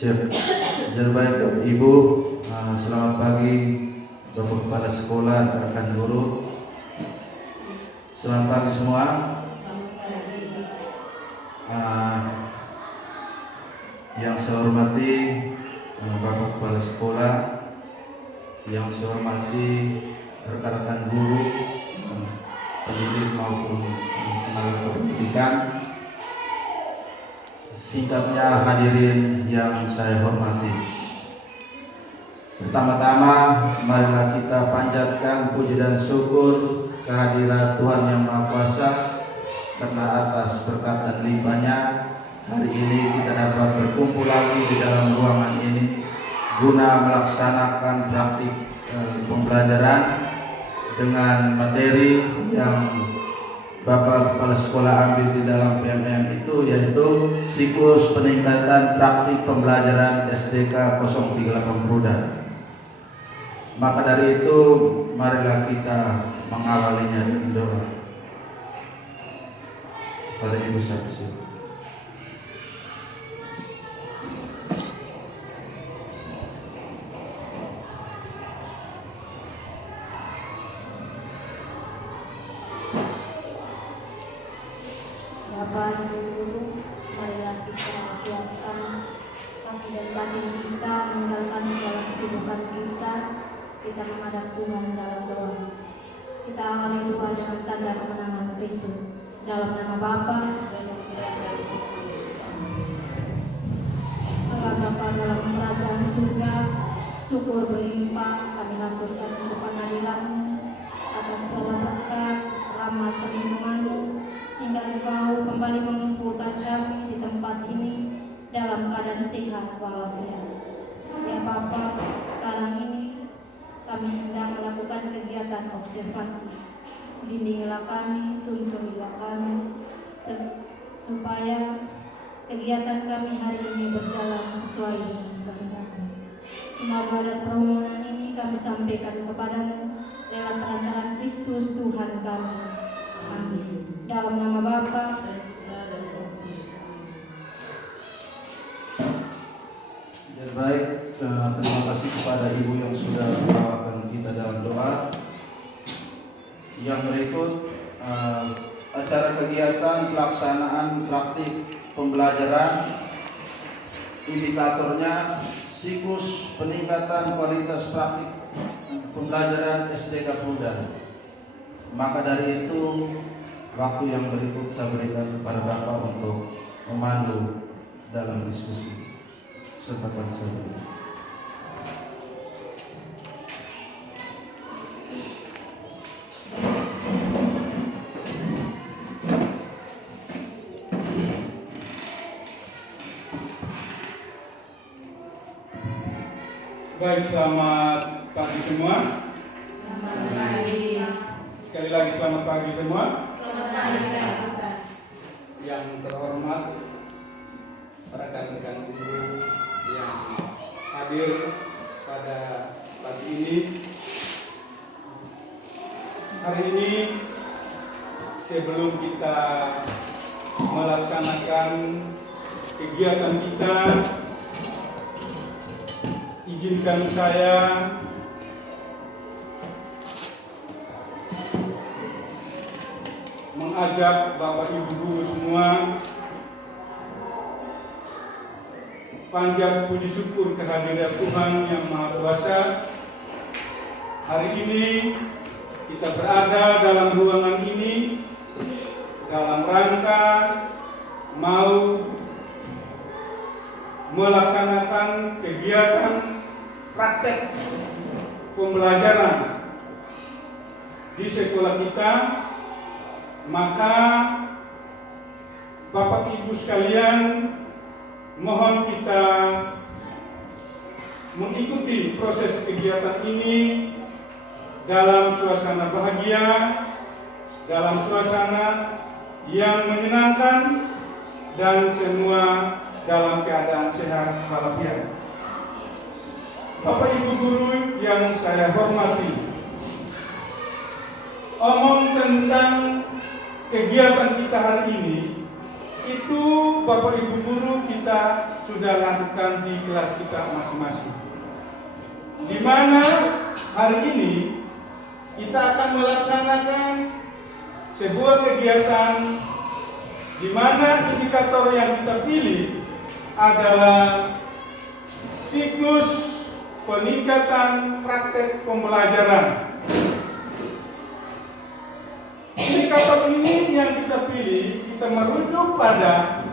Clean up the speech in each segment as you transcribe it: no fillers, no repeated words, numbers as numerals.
Baik Ibu, selamat pagi Bapak Kepala Sekolah, rekan guru. Selamat pagi semua. Yang saya hormati Bapak Kepala Sekolah, yang saya hormati rekan-rekan guru, pendidik maupun tenaga pendidikan. Singkatnya hadirin yang saya hormati. Pertama-tama marilah kita panjatkan puji dan syukur kehadirat Tuhan Yang Maha Kuasa, karena atas berkat dan limpahnya hari ini kita dapat berkumpul lagi di dalam ruangan ini guna melaksanakan praktik pembelajaran dengan materi yang Bapak Kepala Sekolah ambil di dalam PMM itu, yaitu siklus peningkatan praktik pembelajaran SDK 038 Pruda. Maka dari itu marilah kita mengawalinya dengan doa. Pada Ibu saksi. Bapak dan Guru, marilah kita siapkan hati dan batin kita, meninggalkan segala kesibukan kita menghadap Tuhan dalam doa. Kita awali doa dengan tanda kemenangan Kristus. Dalam nama Bapa dan Putra dan Roh Kudus. Allah Bapa dalam kerajaan surga, syukur berlimpah kami haturkan untuk pengadilan-Mu atas segala berkat, rahmat, perlindungan-Mu, sehingga Engkau kembali mengumpulkan kami di tempat ini dalam keadaan sehat walafiat. Ya Bapa, sekarang ini kami hendak melakukan kegiatan observasi. Bimbinglah kami, tuntunilah kami, supaya kegiatan kami hari ini berjalan sesuai dengan kehendak-Mu. Semoga dan permohonan ini kami sampaikan kepadamu lewat perantaraan Kristus Tuhan kami. Amin. Dalam nama Bapa dan Putra dan Roh Kudus. Baik, terima kasih kepada Ibu yang sudah membawakan kita dalam doa. Yang berikut acara kegiatan pelaksanaan praktik pembelajaran, indikatornya siklus peningkatan kualitas praktik pembelajaran SDK Pruda. Maka dari itu waktu yang berikut saya berikan kepada Bapak untuk memandu dalam diskusi. Kesempatan saya. Baik, selamat pagi semua. Selamat pagi. Sekali lagi selamat pagi semua. Selamat pagi Bapak. Yang terhormat rekan-rekan guru yang hadir pada pagi ini. Hari ini sebelum kita melaksanakan kegiatan kita, izinkan saya mengajak Bapak Ibu guru semua panjat puji syukur kehadirat Tuhan Yang Maha Kuasa. Hari ini kita berada dalam ruangan ini dalam rangka mau melaksanakan kegiatan praktek pembelajaran di sekolah kita. Maka Bapak Ibu sekalian, mohon kita mengikuti proses kegiatan ini dalam suasana bahagia, dalam suasana yang menyenangkan, dan semua dalam keadaan sehat walafiat. Bapak Ibu guru yang saya hormati, omong tentang kegiatan kita hari ini itu Bapak Ibu guru kita sudah lakukan di kelas kita masing-masing. Di mana hari ini kita akan melaksanakan sebuah kegiatan di mana indikator yang kita pilih adalah siklus peningkatan praktek pembelajaran. Indikator ini yang kita pilih, kita merujuk pada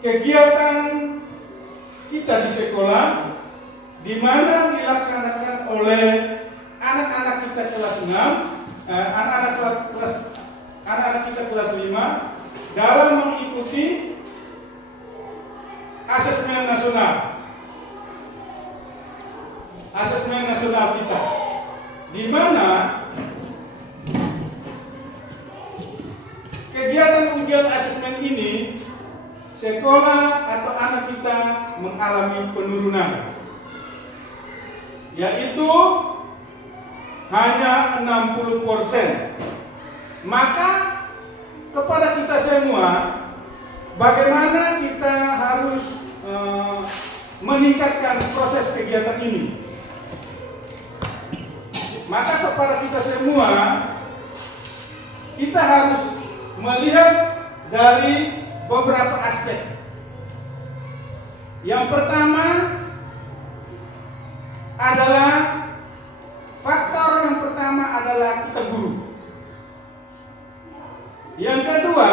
kegiatan kita di sekolah, di mana dilaksanakan oleh anak-anak kita kelas 6, anak-anak kita kelas 5 dalam mengikuti asesmen nasional. Asesmen nasional kita, di mana kegiatan ujian asesmen ini sekolah atau anak kita mengalami penurunan, yaitu hanya 60%. Maka kepada kita semua, bagaimana kita harus meningkatkan proses kegiatan ini? Maka kepada kita semua, kita harus melihat dari beberapa aspek. Yang pertama adalah faktor yang pertama adalah kita guru. Yang kedua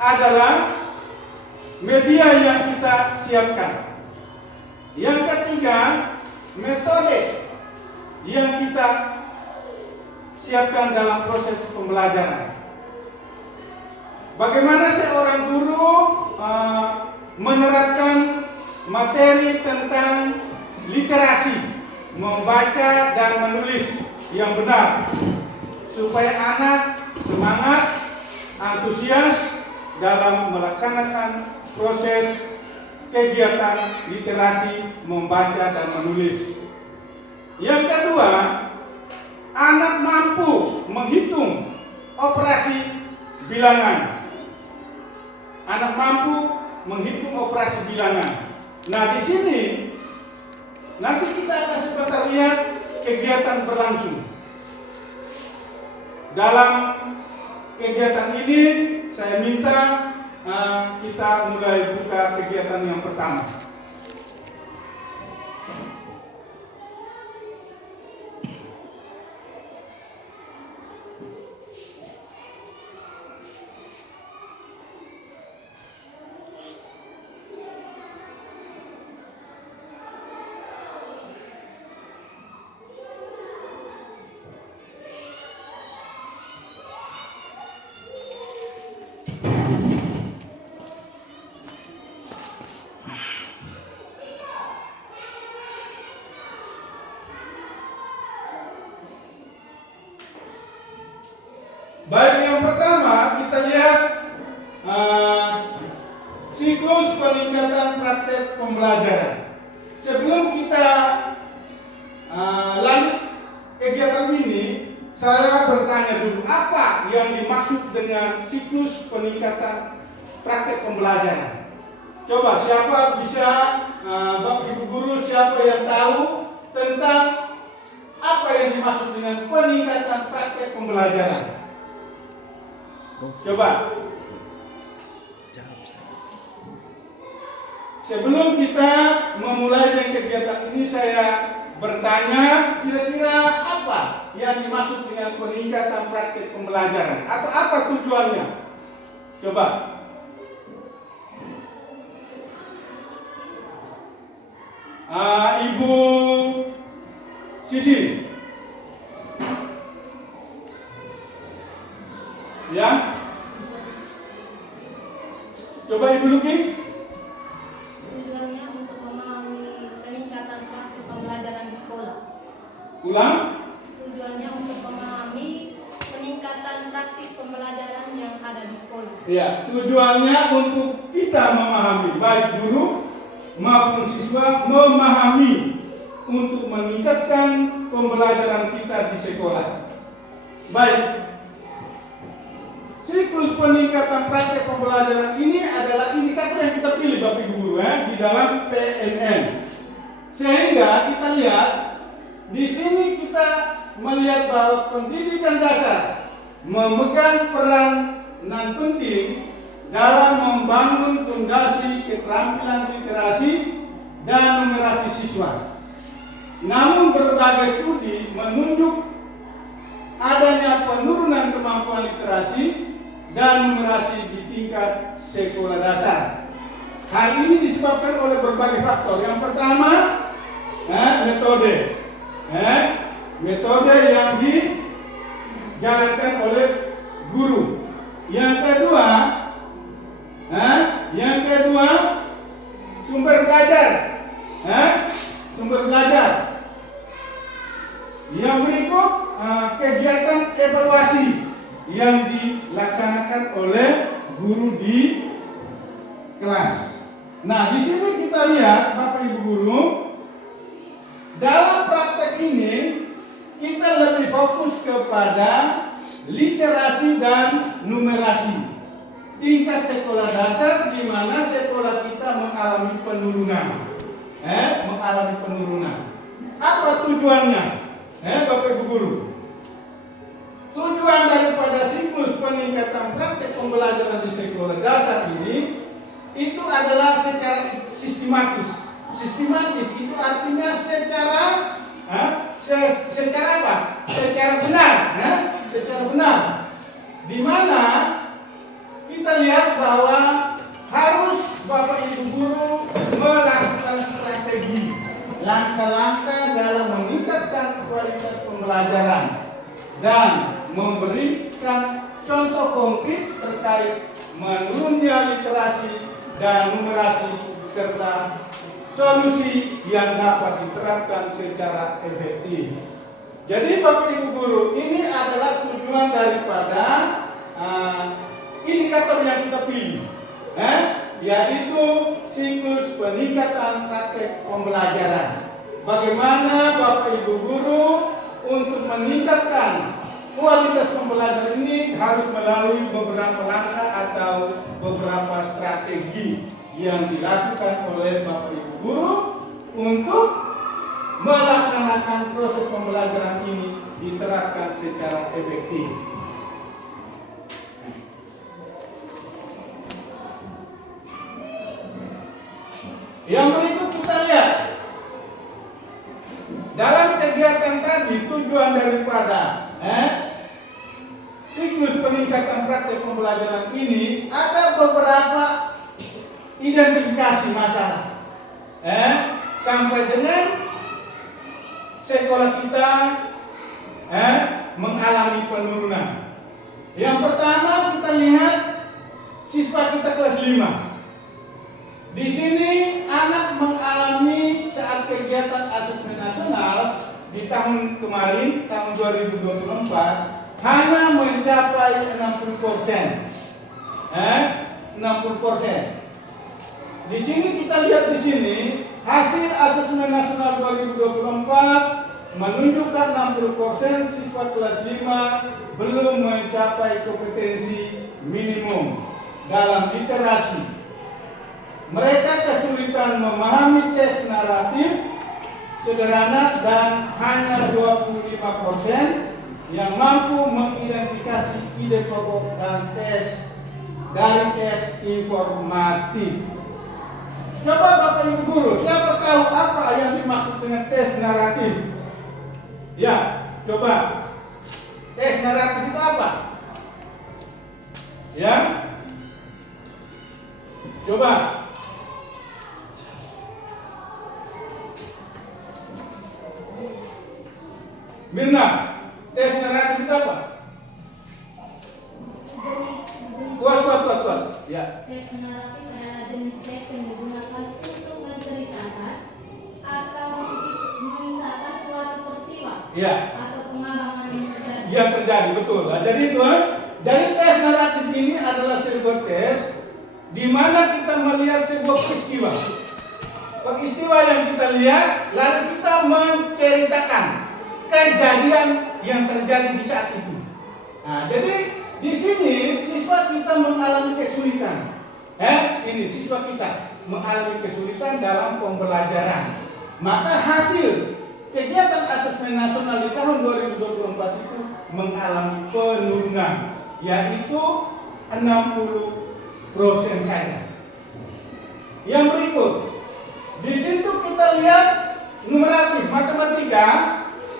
adalah media yang kita siapkan. Yang ketiga, metode yang kita siapkan dalam proses pembelajaran. Bagaimana seorang guru menerapkan materi tentang literasi, membaca dan menulis yang benar, supaya anak semangat, antusias dalam melaksanakan proses kegiatan literasi, membaca dan menulis. Yang kedua, anak mampu menghitung operasi bilangan. Anak mampu menghitung operasi bilangan. Nah, di sini nanti kita akan sebentar lihat kegiatan berlangsung. Dalam kegiatan ini saya minta kita mulai buka kegiatan yang pertama. Baik, yang pertama kita lihat siklus peningkatan praktek pembelajaran. Sebelum kita lanjut kegiatan ini, saya bertanya dulu, apa yang dimaksud dengan siklus peningkatan praktek pembelajaran? Coba siapa bisa, Bapak Ibu guru, siapa yang tahu tentang apa yang dimaksud dengan peningkatan praktek pembelajaran? Coba. Sebelum kita memulai dengan kegiatan ini, saya bertanya, kira-kira apa yang dimaksud dengan peningkatan praktek pembelajaran? Atau apa tujuannya? Coba. Ibu Sisi. Ya. Coba Ibu Luki. Tujuannya untuk memahami peningkatan praktik pembelajaran di sekolah. Ulang. Tujuannya untuk memahami peningkatan praktik pembelajaran yang ada di sekolah. Ya, tujuannya untuk kita memahami, baik guru maupun siswa memahami untuk meningkatkan pembelajaran kita di sekolah. Baik. siklus peningkatan praktek pembelajaran ini adalah indikator yang kita pilih Bapak Ibu guru di dalam PNN. Sehingga kita lihat di sini kita melihat bahwa pendidikan dasar memegang peran nan penting dalam membangun fondasi keterampilan literasi dan numerasi siswa. Namun berbagai studi menunjuk adanya penurunan kemampuan literasi dan numerasi di tingkat sekolah dasar. Hal ini disebabkan oleh berbagai faktor. Yang pertama, metode yang dijalankan oleh guru. Yang kedua, sumber belajar. Yang berikut, kegiatan evaluasi yang dilaksanakan oleh guru di kelas. Nah, di sini kita lihat Bapak Ibu guru, dalam praktek ini kita lebih fokus kepada literasi dan numerasi tingkat sekolah dasar, di mana sekolah kita mengalami penurunan. Apa tujuannya? Bapak Ibu guru, tujuan daripada siklus peningkatan praktek pembelajaran di sekolah dasar ini itu adalah secara sistematis. Sistematis itu artinya secara apa? Secara benar, secara benar. Di mana kita lihat bahwa harus Bapak Ibu guru melakukan strategi, langkah-langkah dalam meningkatkan kualitas pembelajaran dan memberikan contoh konkret terkait menurunnya literasi dan numerasi serta solusi yang dapat diterapkan secara efektif. Jadi Bapak Ibu guru, ini adalah tujuan daripada indikator yang kita pilih, yaitu siklus peningkatan praktek pembelajaran. Bagaimana Bapak Ibu guru untuk meningkatkan kualitas pembelajaran ini harus melalui beberapa langkah atau beberapa strategi yang dilakukan oleh Bapak Ibu guru untuk melaksanakan proses pembelajaran ini diterapkan secara efektif. Yang berikut kita lihat, dalam kegiatan tadi tujuan daripada siklus peningkatan praktek pembelajaran ini ada beberapa identifikasi masalah sampai dengan sekolah kita mengalami penurunan. Yang pertama kita lihat siswa kita kelas 5. Di sini anak mengalami saat kegiatan asesmen nasional di tahun kemarin, tahun 2024, hanya mencapai 60%. 60%. Di sini kita lihat di sini hasil asesmen nasional 2024 menunjukkan 60% siswa kelas 5 belum mencapai kompetensi minimum dalam literasi. Mereka kesulitan memahami teks naratif sederhana dan hanya 25% yang mampu mengidentifikasi ide pokok dan teks dari teks informatif. Coba Bapak Ibu guru, siapa tahu apa yang dimaksud dengan teks naratif? Ya, coba. Teks naratif itu apa? Ya. Coba. Mirna, tes naratif itu apa? Kuat. Ya. Tes naratif adalah jenis teks yang digunakan untuk menceritakan atau mengisahkan suatu peristiwa atau pengalaman yang terjadi. Betul. Nah, jadi tes naratif ini adalah sebuah tes di mana kita melihat sebuah peristiwa. Peristiwa yang kita lihat, lalu kita menceritakan kejadian yang terjadi di saat itu. Nah, jadi di sini siswa kita mengalami kesulitan. Ini siswa kita mengalami kesulitan dalam pembelajaran. Maka hasil kegiatan asesmen nasional di tahun 2024 itu mengalami penurunan, yaitu 60% saja. Yang berikut, di situ kita lihat numeratif matematika.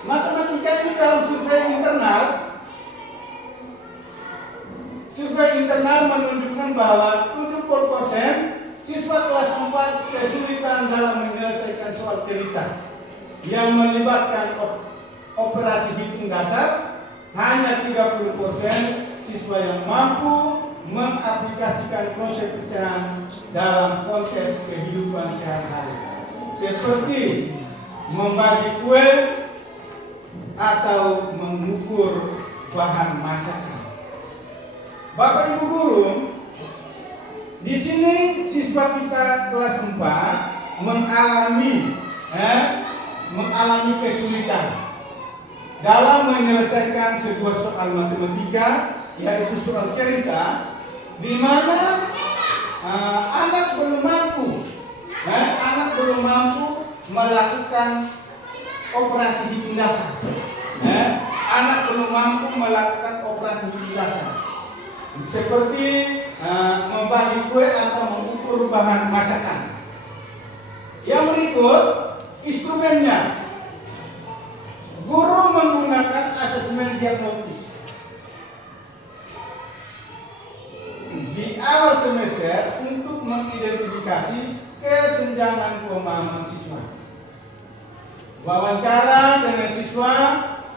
Matematika ini dalam survei internal menunjukkan bahwa 70% siswa kelas 4 kesulitan dalam menyelesaikan soal cerita yang melibatkan operasi hitung dasar. Hanya 30% siswa yang mampu mengaplikasikan konsep pecahan dalam konteks kehidupan sehari-hari, seperti membagi kue atau mengukur bahan masakan. Bapak Ibu guru, di sini siswa kita kelas 4 mengalami kesulitan dalam menyelesaikan sebuah soal matematika, yaitu soal cerita, di mana anak belum mampu melakukan operasi hitung dasar. Anak belum mampu melakukan operasi hitung dasar, seperti membagi kue atau mengukur bahan masakan. Yang berikut instrumennya. Guru menggunakan asesmen diagnosis. Di awal semester untuk mengidentifikasi kesenjangan pemahaman siswa. Wawancara dengan siswa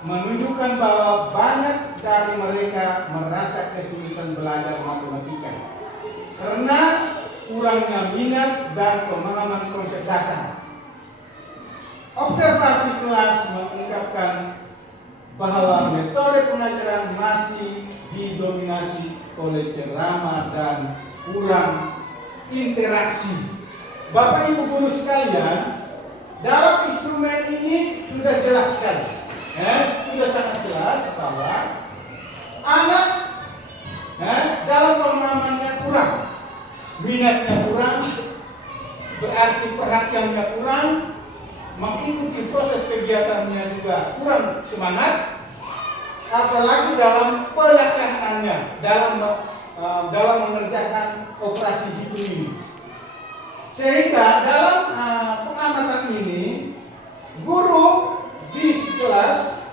menunjukkan bahwa banyak dari mereka merasa kesulitan belajar matematika karena kurangnya minat dan pemahaman konsep dasar. Observasi kelas mengungkapkan bahwa metode pengajaran masih didominasi oleh ceramah dan kurang interaksi. Bapak Ibu guru sekalian, dalam instrumen ini sudah jelas sekali, sudah sangat jelas bahwa anak dalam pemahamannya kurang, minatnya kurang, berarti perhatiannya kurang, mengikuti proses kegiatannya juga kurang semangat, apalagi dalam pelaksanaannya, dalam mengerjakan operasi hitung ini. Sehingga dalam pengamatan ini, guru di kelas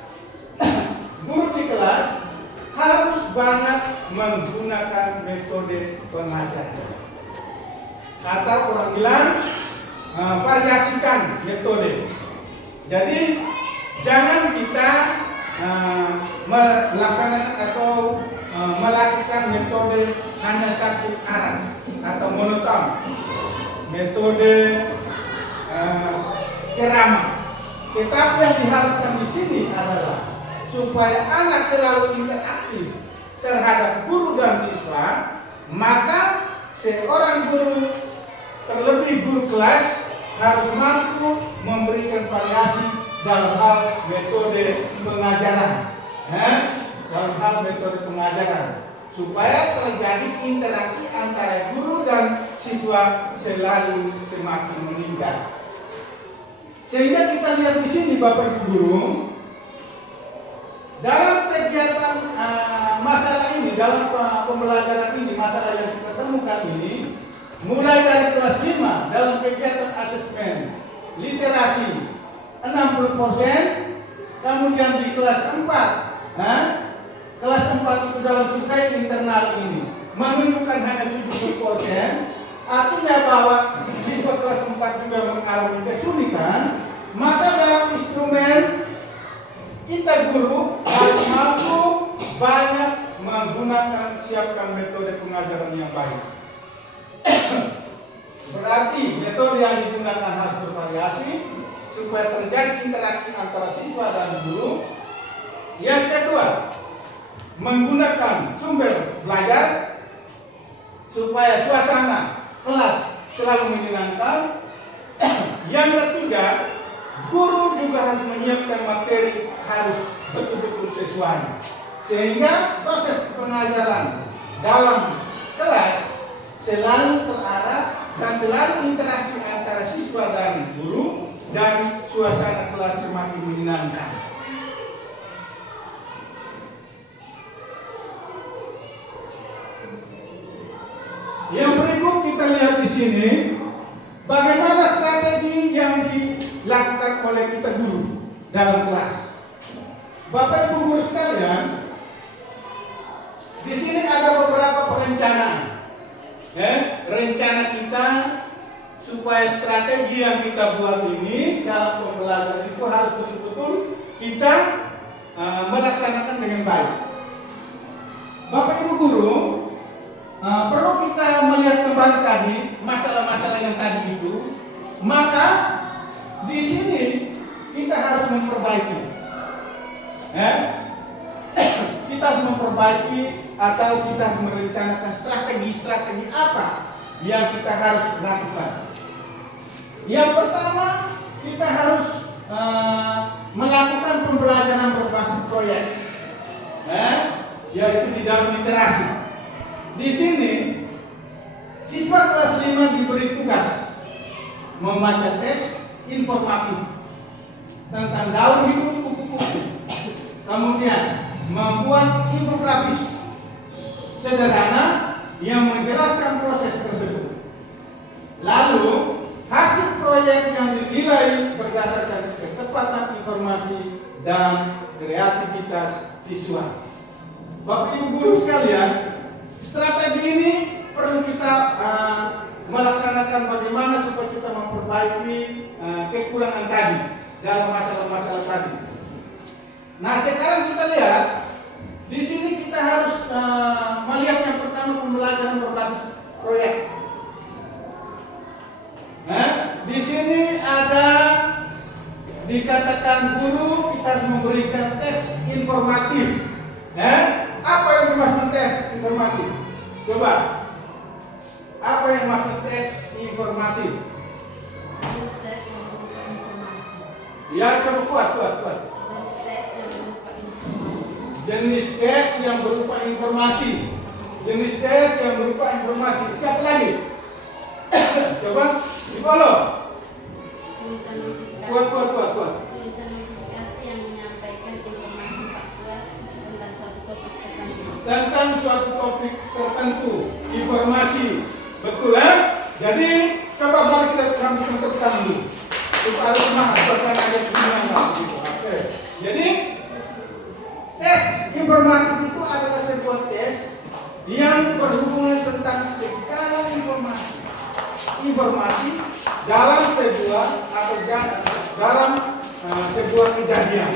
harus banyak menggunakan metode pengajaran, atau orang bilang variasikan metode. Jadi jangan kita melaksanakan atau melakukan metode hanya satu arah atau monoton, metode ceramah. Tetapi yang diharapkan di sini adalah supaya anak selalu interaktif terhadap guru dan siswa, maka seorang guru, terlebih guru kelas, harus mampu memberikan variasi dalam hal metode pengajaran, supaya terjadi interaksi antara guru dan siswa selalu semakin meningkat. Sehingga kita lihat di sini Bapak Ibu guru, dalam kegiatan masalah ini, dalam pembelajaran ini, masalah yang kita temukan ini, mulai dari kelas 5 dalam kegiatan asesmen literasi 60%, kemudian di kelas 4, kelas 4 itu dalam survei internal ini menunjukkan hanya 70%, artinya bahwa siswa kelas 4 juga mengalami kesulitan. Maka dalam instrumen kita guru harus mampu banyak menggunakan siapkan metode pengajaran yang baik. Berarti metode yang digunakan harus bervariasi supaya terjadi interaksi antara siswa dan guru. Yang kedua, menggunakan sumber belajar supaya suasana kelas selalu menyenangkan. Yang ketiga, guru juga harus menyiapkan materi harus betul-betul sesuai Sehingga proses pengajaran dalam kelas selalu terarah dan selalu interaksi antara siswa dan guru, dan suasana kelas semakin menyenangkan. Yang berikut kita lihat di sini, bagaimana strategi yang dilakukan oleh kita guru dalam kelas. Bapak Ibu guru sekalian, di sini ada beberapa perencanaan. Rencana kita supaya strategi yang kita buat ini dalam pembelajaran itu harus betul-betul kita melaksanakan dengan baik. Bapak Ibu guru, perlu kita melihat kembali tadi masalah-masalah yang tadi itu, maka di sini kita harus memperbaiki. Kita harus memperbaiki atau kita harus merencanakan strategi-strategi apa yang kita harus lakukan. Yang pertama, kita harus melakukan pembelajaran berbasis proyek, yaitu di dalam literasi. Di sini siswa kelas 5 diberi tugas membaca tes informatif tentang daur hidup kupu-kupu, kemudian membuat infografis sederhana yang menjelaskan proses tersebut. Lalu hasil proyek yang dinilai berdasarkan kecepatan informasi dan kreativitas siswa. Bapak Ibu guru sekalian, strategi ini perlu kita melaksanakan bagaimana supaya kita memperbaiki kekurangan tadi dalam masalah-masalah tadi. Nah, sekarang kita lihat di sini kita harus melihat yang pertama pembelajaran berbasis proyek. Di sini ada dikatakan guru kita harus memberikan tes informatif. Apa yang dimaksud tes informatif? Coba. Apa yang dimaksud tes informatif? Ya, coba kuat. Jenis tes yang berupa informasi. Jenis tes yang berupa informasi. Siapa lagi? Coba, difollow. Kuat. Tulisan notifikasi yang menyampaikan informasi faktual tentang suatu topik tertentu. Informasi. Betul ya? Jadi, coba balik kita sampaikan tepuk tangan dulu. Supaya semangat, suasana ada kemenangan. Oke. Jadi, tes informatif itu adalah sebuah tes yang berhubungan tentang segala informasi dalam sebuah atau dalam sebuah kejadian.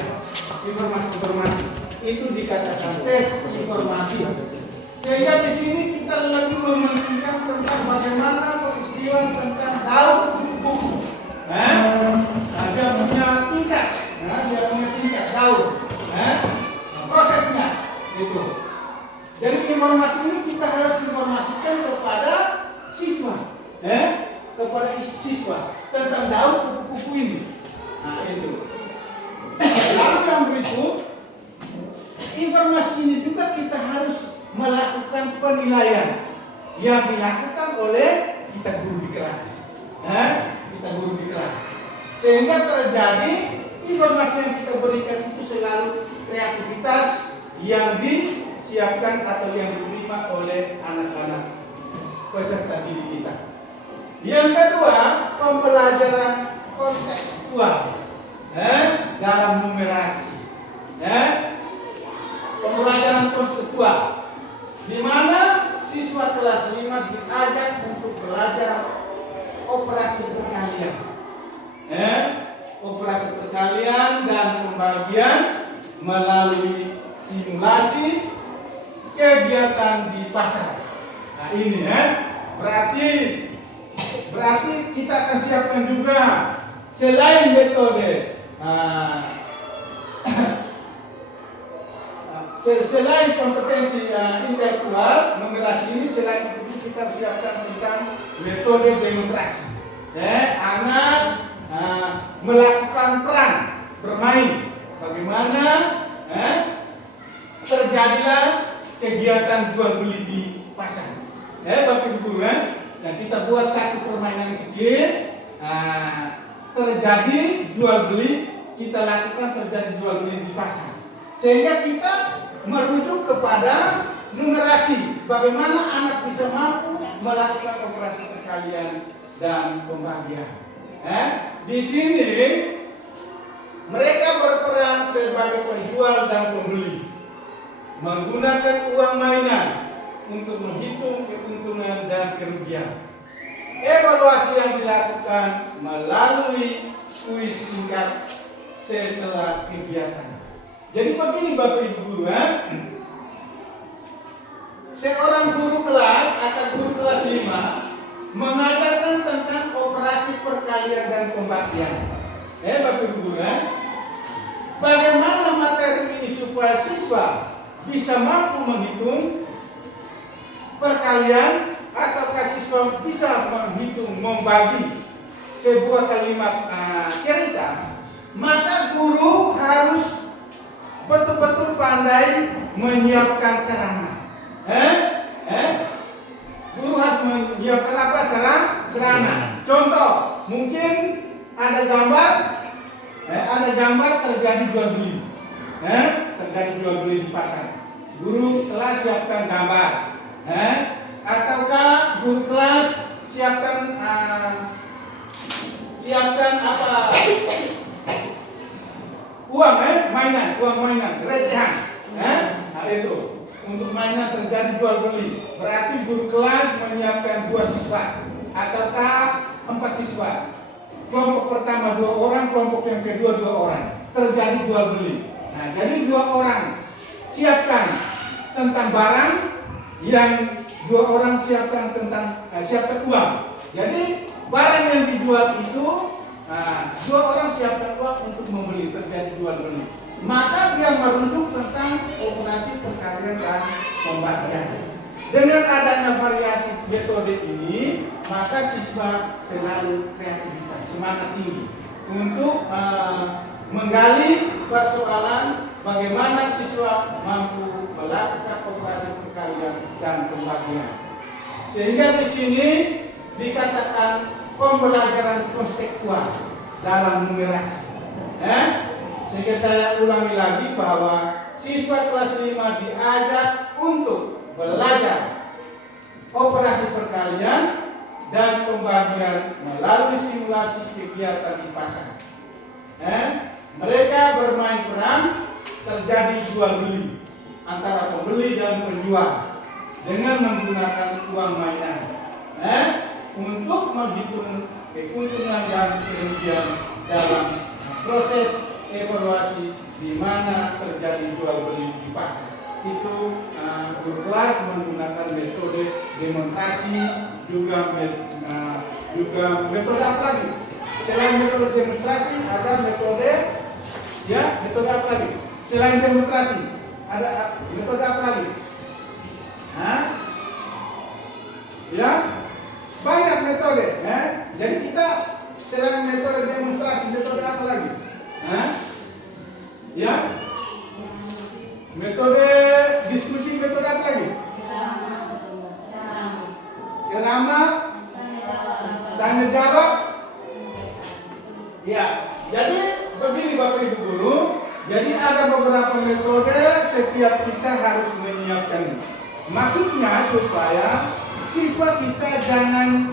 Informasi itu dikatakan tes informatif. Sehingga di sini kita lebih mementingkan tentang bagaimana peristiwa tentang daur kupu-kupu. Dia punya tingkat, daur. Prosesnya itu. Jadi informasi ini kita harus informasikan kepada siswa, tentang daur kupu-kupu ini. Nah, itu. Lalu yang berikut, informasi ini juga kita harus melakukan penilaian yang dilakukan oleh kita guru di kelas. Sehingga terjadi informasi yang kita berikan itu selalu kreativitas yang disiapkan atau yang diterima oleh anak-anak peserta didik kita. Yang kedua, pembelajaran kontekstual dalam numerasi. Pembelajaran kontekstual di mana siswa kelas 5 diajak untuk belajar operasi perkalian. Operasi perkalian dan pembagian melalui simulasi kegiatan di pasar. Nah, ini berarti kita akan siapkan juga selain metode selain kompetensi intelektual numerasi ini, selain itu kita siapkan tentang metode demokrasi. Anak melakukan peran bermain, bagaimana terjadilah kegiatan jual beli di pasar. Bapak Ibu Guru, yang kita buat satu permainan kecil, terjadi jual beli, kita lakukan terjadi jual beli di pasar. Sehingga kita merujuk kepada numerasi, bagaimana anak bisa mampu melakukan operasi perkalian dan pembagian. Di sini mereka berperan sebagai penjual dan pembeli, menggunakan uang mainan untuk menghitung keuntungan dan kerugian. Evaluasi yang dilakukan melalui kuis singkat setelah kegiatan. Jadi begini Bapak Ibu Guru, seorang guru kelas atau guru kelas 5 mengajarkan tentang operasi perkalian dan pembagian. Bapak Ibu Guru, bagaimana materi ini supaya siswa bisa mampu menghitung perkalian atau siswa bisa menghitung, membagi sebuah kalimat cerita, maka guru harus betul-betul pandai menyiapkan sarana. Guru harus menyiapkan apa? Sarana. Contoh, mungkin ada gambar terjadi jual beli. Terjadi jual beli di pasar. Guru kelas siapkan gambar. Ataukah guru kelas siapkan apa? Uang mainan, recehan. Nah itu untuk mainan terjadi jual beli. Berarti guru kelas menyiapkan 2 siswa ataukah 4 siswa. Kelompok pertama 2 orang, kelompok yang kedua 2 orang. Terjadi jual beli. Nah, jadi 2 orang siapkan tentang barang, yang 2 orang siapkan uang. Jadi barang yang dijual itu 2 orang siapkan uang untuk membeli, terjadi jual beli. Maka dia merujuk tentang operasi perkalian dan pembagian. Dengan adanya variasi metode ini, maka siswa selalu kreativitas, semangat tinggi untuk menggali persoalan bagaimana siswa mampu melakukan operasi perkalian dan pembagian. Sehingga di sini dikatakan pembelajaran konseptual dalam numerasi. Sehingga saya ulangi lagi bahwa siswa kelas 5 diajak untuk belajar operasi perkalian dan pembagian melalui simulasi kegiatan di pasar. Mereka bermain peran terjadi jual beli antara pembeli dan penjual dengan menggunakan uang mainan untuk menghitung keuntungan dan kerugian dalam proses evaluasi di mana terjadi jual beli di pasar. Itu guru kelas menggunakan metode demonstrasi, juga metode apa lagi? Selain metode demonstrasi ada metode apa lagi? Selain demonstrasi ada metode apa lagi? Banyak metode. Jadi kita selain metode demonstrasi, metode apa lagi? Metode diskusi, metode apa lagi? Ceramah, tanya jawab. Jadi begini Bapak Ibu Guru. Jadi ada beberapa metode, setiap kita harus menyiapkan. Maksudnya supaya siswa kita jangan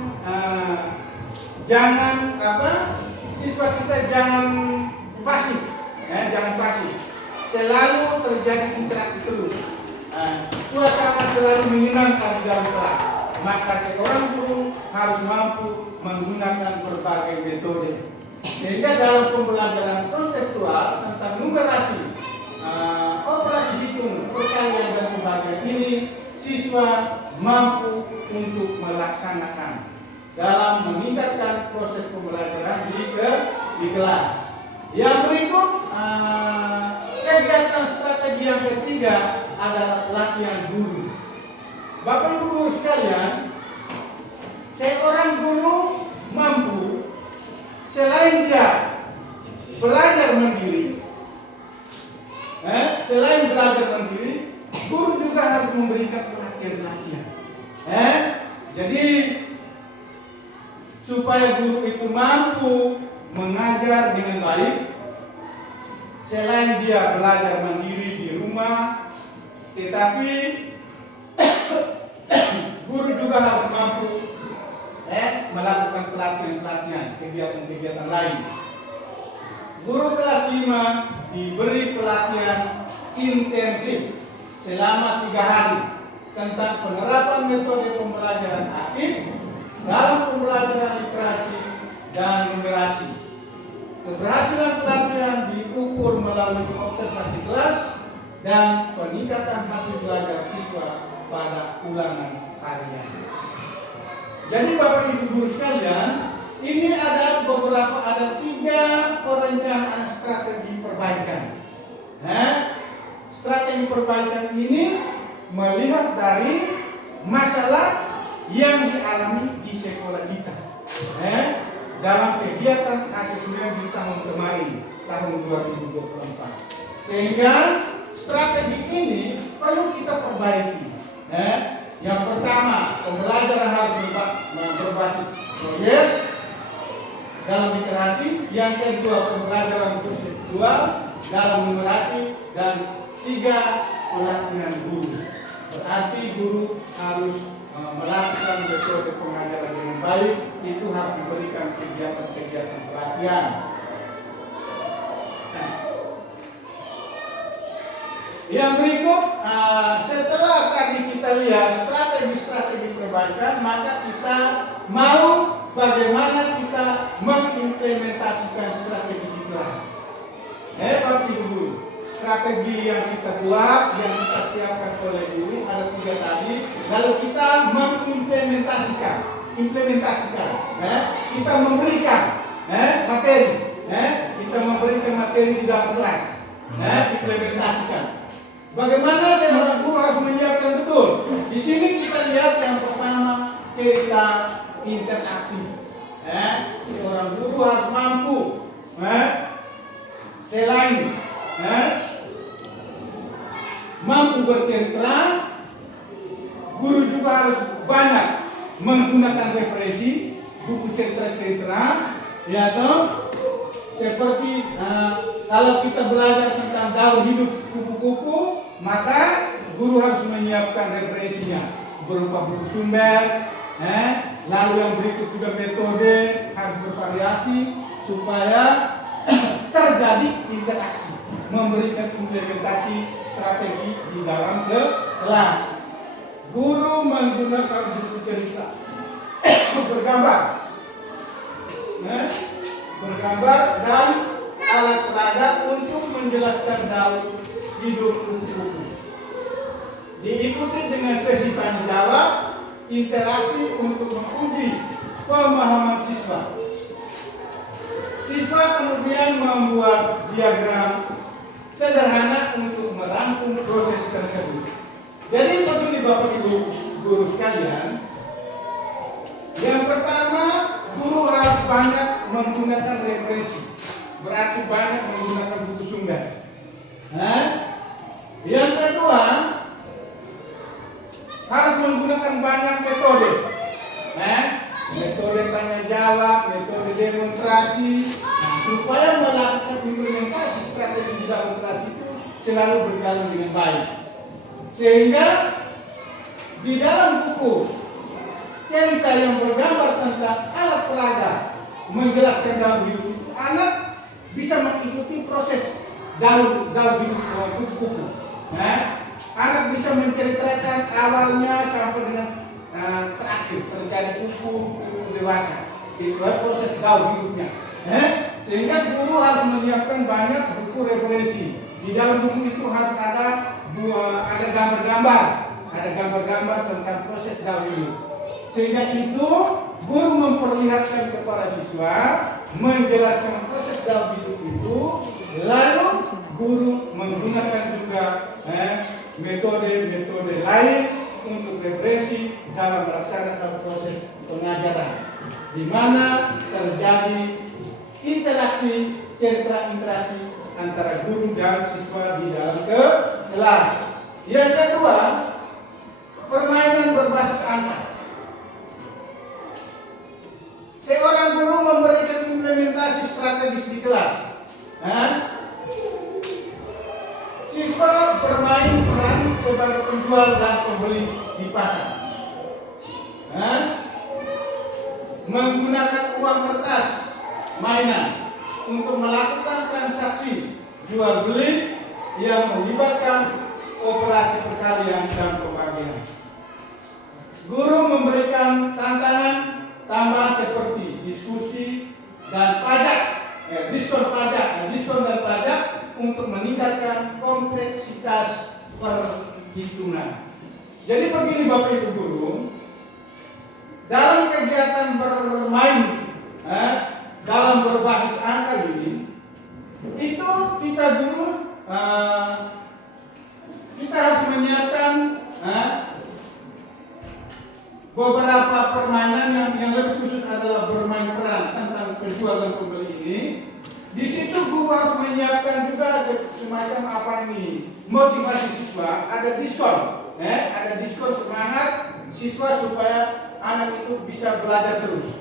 pasif, jangan pasif. Selalu terjadi interaksi terus. Suasana selalu menyenangkan dalam kelas. Maka seorang guru harus mampu menggunakan berbagai metode. Sehingga dalam pembelajaran kontekstual tentang numerasi, operasi hitung, perkalian dan pembagian ini, siswa mampu untuk melaksanakan dalam meningkatkan proses pembelajaran di kelas. Yang berikut, kegiatan strategi yang ketiga adalah latihan guru. Bapak Ibu Guru sekalian, seorang guru mampu selain dia belajar mandiri, memberikan pelatihan-pelatihan. Jadi supaya guru itu mampu mengajar dengan baik, selain dia belajar mandiri di rumah, tetapi guru juga harus mampu melakukan pelatihan-pelatihan, kegiatan-kegiatan lain. Guru kelas 5 diberi pelatihan intensif selama 3 hari tentang penerapan metode pembelajaran aktif dalam pembelajaran literasi dan numerasi. Keberhasilan pelatihan diukur melalui observasi kelas dan peningkatan hasil belajar siswa pada ulangan harian. Jadi Bapak Ibu guru sekalian, ini ada 3 perencanaan strategi perbaikan. Strategi perbaikan ini melihat dari masalah yang dialami di sekolah kita dalam kegiatan asesmen di tahun kemarin, tahun 2024. Sehingga strategi ini perlu kita perbaiki. Yang pertama, pembelajaran harus berbasis proyek dalam literasi. Yang kedua, pembelajaran konseptual dalam numerasi. Dan 3, pelatihan guru. Berarti guru harus melakukan metode pengajaran dengan baik, itu harus diberikan kegiatan-kegiatan pelatihan. Yang berikut, setelah tadi kita lihat strategi-strategi perbaikan, maka kita mau bagaimana kita mengimplementasikan strategi di kelas. Bapak Ibu guru, strategi yang kita buat, yang kita siapkan oleh guru ada 3 tadi. Lalu kita mengimplementasikan, kita memberikan materi, kita memberikan materi di dalam kelas, implementasikan. Bagaimana seorang guru harus menyiapkan betul? Di sini kita lihat yang pertama, cerita interaktif. Seorang guru harus mampu, selain mampu bercerita, guru juga harus banyak menggunakan referensi, buku cerita-cerita, ya toh. Seperti kalau kita belajar tentang daur hidup kupu-kupu, maka guru harus menyiapkan referensinya berupa buku sumber. Lalu yang berikut juga metode harus bervariasi supaya terjadi interaksi, memberikan implementasi strategi di dalam kelas. Guru menggunakan buku cerita, bergambar dan alat peraga untuk menjelaskan daur hidup kupu-kupu. Diikuti dengan sesi tanya jawab, interaksi untuk menguji pemahaman siswa. Siswa kemudian membuat diagram sederhana untuk merangkum proses tersebut. Jadi begini Bapak Ibu guru sekalian, yang pertama guru harus banyak menggunakan referensi, berarti banyak menggunakan buku sumber. Yang kedua harus menggunakan banyak metode, metode tanya jawab, metode demonstrasi, supaya melakukan implementasi strategi di dalam kelas itu selalu berjalan dengan baik. Sehingga di dalam buku cerita yang bergambar tentang alat peraga menjelaskan daur hidup, anak bisa mengikuti proses daur hidup kupu-kupu. Anak bisa menceritakan awalnya sampai dengan terakhir terjadi kupu dewasa. Itu proses daur hidupnya. Sehingga guru harus menyiapkan banyak buku referensi. Di dalam buku itu harus ada gambar-gambar tentang proses daur hidup. Sehingga itu guru memperlihatkan kepada siswa, menjelaskan proses daur hidup itu, lalu guru menggunakan juga metode lain untuk referensi dalam melaksanakan proses pengajaran, di mana terjadi interaksi, interaksi antara guru dan siswa di dalam kelas. Yang kedua, permainan berbasis angka. Seorang guru memberikan implementasi strategis di kelas. Siswa bermain peran sebagai penjual dan pembeli di pasar. Menggunakan uang kertas mainan untuk melakukan transaksi jual beli yang melibatkan operasi perkalian dan pembagian. Guru memberikan tantangan tambahan seperti diskusi dan pajak, diskon dan pajak untuk meningkatkan kompleksitas perhitungan. Jadi begini Bapak Ibu guru, dalam kegiatan bermain dalam berbasis angka ini, itu kita guru kita harus menyiapkan beberapa permainan yang lebih khusus adalah bermain peran tentang penjual dan pembeli ini. Di situ guru harus menyiapkan juga semacam motivasi siswa, ada diskon semangat siswa supaya anak itu bisa belajar terus,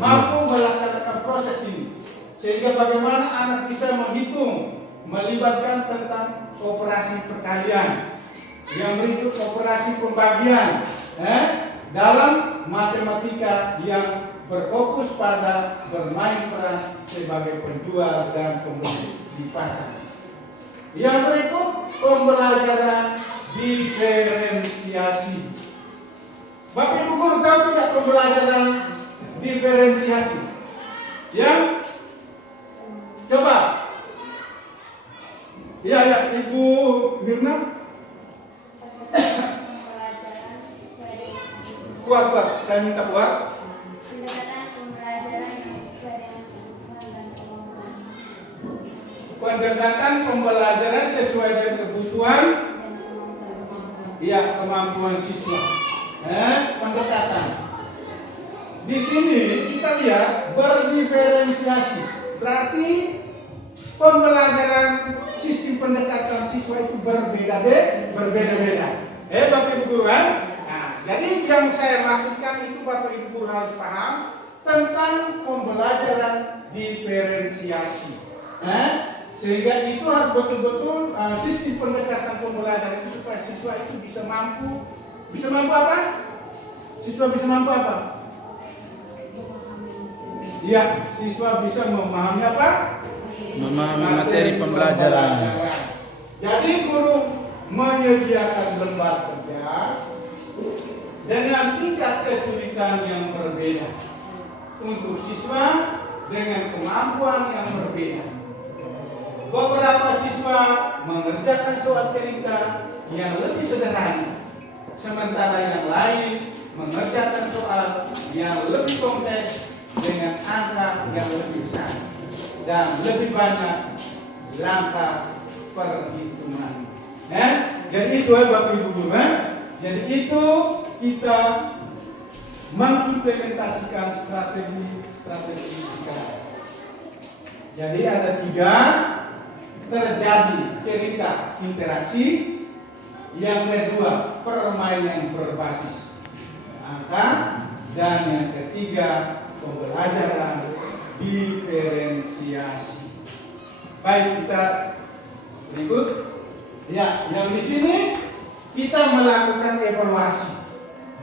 mampu melaksanakan proses ini, sehingga bagaimana anak bisa menghitung, melibatkan tentang operasi perkalian, yang berikut operasi pembagian, dalam matematika yang berfokus pada bermain peran sebagai penjual dan pembeli di pasar. Yang berikut pembelajaran diferensiasi. Bapak Ibu guru tahu tidak pembelajaran diferensiasi? Yang coba. Ya, Ibu Mirna. Kuat, saya minta kuat. Pendekatan pembelajaran sesuai dengan kebutuhan, kemampuan siswa. Pendekatan. Di sini kita lihat berdiferensiasi. Berarti pembelajaran sistem pendekatan siswa itu berbeda-beda. Bapak Ibu guru jadi yang saya maksudkan itu Bapak Ibu guru harus paham tentang pembelajaran diferensiasi. Sehingga itu harus betul-betul sistem pendekatan pembelajaran itu supaya siswa itu bisa mampu apa? Siswa bisa mampu apa? Iya, siswa bisa memahami apa? Memahami materi pembelajaran. Jadi guru menyediakan lembar kerja dengan tingkat kesulitan yang berbeda untuk siswa dengan kemampuan yang berbeda. Beberapa siswa mengerjakan soal cerita yang lebih sederhana, sementara yang lain mengerjakan soal yang lebih kompleks dengan angka yang lebih besar dan lebih banyak langkah perhitungan. Jadi itu Bapak Ibu guru. Jadi itu kita mengimplementasikan strategi kita. Jadi ada 3, terjadi cerita interaksi, yang kedua permainan berbasis angka, dan yang ketiga pembelajaran diferensiasi. Baik, kita berikut. Yang di sini kita melakukan evaluasi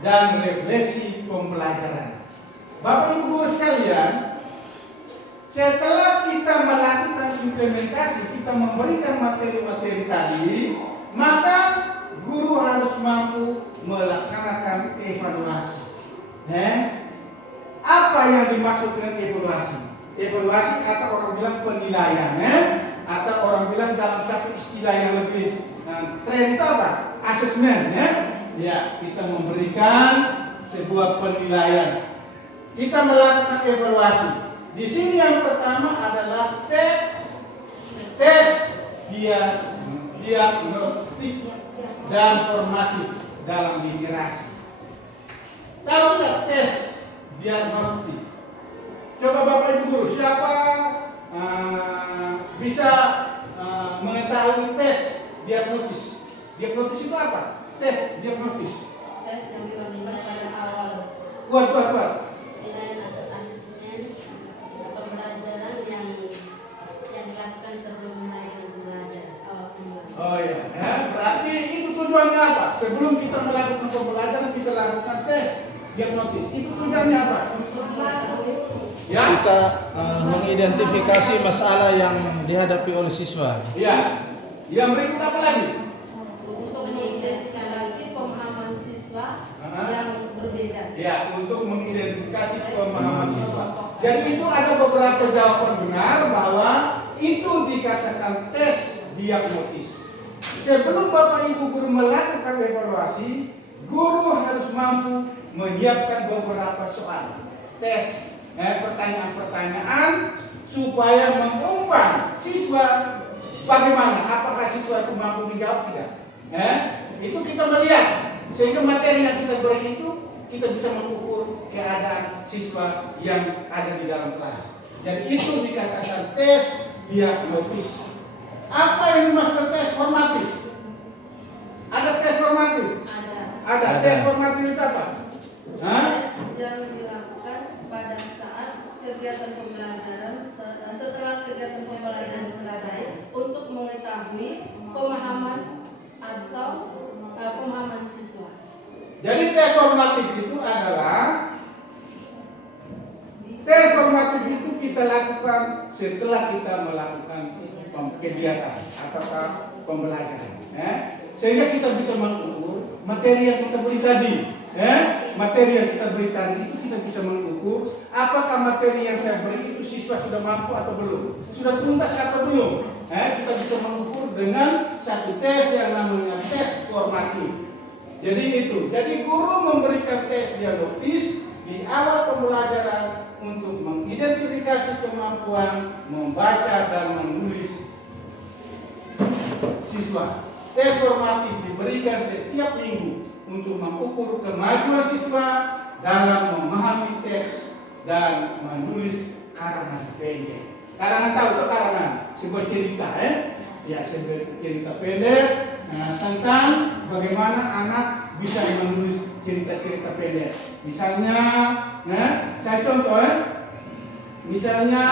dan refleksi pembelajaran. Bapak Ibu guru sekalian, setelah kita melakukan implementasi, kita memberikan materi-materi tadi, maka guru harus mampu melaksanakan evaluasi. Apa yang dimaksud dengan evaluasi? Evaluasi atau orang bilang penilaian, atau orang bilang dalam satu istilah yang lebih tren itu apa? Asesmen, kita memberikan sebuah penilaian. Kita melakukan evaluasi. Di sini yang pertama adalah tes diagnostik dan formatif dalam literasi. Tahu tidak tes diagnostik? Coba Bapak Ibu guru, siapa bisa mengetahui tes diagnosis? Diagnosis itu apa? tes diagnotis. Tes yang dilakukan pada awal Kuat. penilaian atau asesmen pembelajaran yang dilakukan sebelum mulai belajar awal pembelajaran. Oh iya, ya, berarti itu tujuannya apa? Sebelum kita melakukan pembelajaran kita lakukan tes diagnotis. Itu tujuannya apa? Untuk mengetahui Ya, Kita mengidentifikasi masalah yang dihadapi oleh siswa. ya. Yang berikut apa lagi? untuk mengidentifikasi pemahaman siswa yang berbeda. Ya, untuk mengidentifikasi pemahaman siswa. Jadi itu ada beberapa jawaban benar bahwa itu dikatakan tes diagnotis. Sebelum Bapak Ibu guru melakukan evaluasi, guru harus mampu menyiapkan beberapa soal tes, pertanyaan-pertanyaan supaya mengumpan siswa bagaimana, apakah siswa itu mampu menjawab tidak. Itu kita melihat sehingga materi yang kita beri itu kita bisa mengukur keadaan siswa yang ada di dalam kelas. Jadi itu dikatakan tes diagnosis. Apa yang dimaksud tes formatif? Ada tes formatif? Ada. Tes formatif itu apa? Tes yang dilakukan pada saat kegiatan pembelajaran setelah kegiatan pembelajaran selesai untuk mengetahui pemahaman atau pemahaman siswa. Jadi tes formatif itu adalah tes formatif itu kita lakukan setelah kita melakukan kegiatan atau pembelajaran, sehingga kita bisa mengukur materi yang kita beri tadi. Materi yang kita beri tadi itu kita bisa mengukur apakah materi yang saya beri itu siswa sudah mampu atau belum, sudah tuntas atau belum. Kita bisa mengukur dengan satu tes yang namanya tes formatif. Jadi itu, jadi guru memberikan tes diagnosis di awal pembelajaran untuk mengidentifikasi kemampuan membaca dan menulis siswa. Tes formatif diberikan setiap minggu untuk mengukur kemajuan siswa dalam memahami teks dan menulis karangan pendek. Karangan tahu itu karangan sebuah cerita, ya sebuah cerita pendek tentang bagaimana anak bisa menulis cerita-cerita pendek. Misalnya, saya contoh, misalnya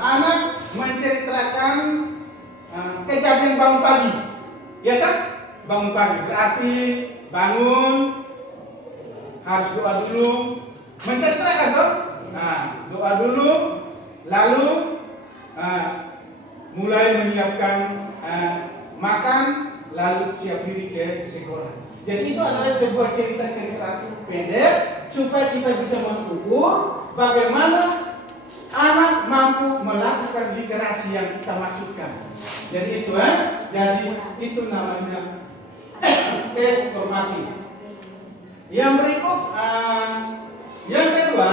anak menceritakan kejadian bangun pagi, ya kan? Bangun pagi berarti bangun harus doa dulu, menceritakan toh. Doa dulu, lalu mulai menyiapkan makan, lalu siap diri ke sekolah. Jadi itu adalah sebuah cerita-cerita pendek supaya kita bisa mengukur bagaimana anak mampu melakukan literasi yang kita maksudkan. Jadi itu, jadi itu namanya tes formatif. Yang berikut, yang kedua,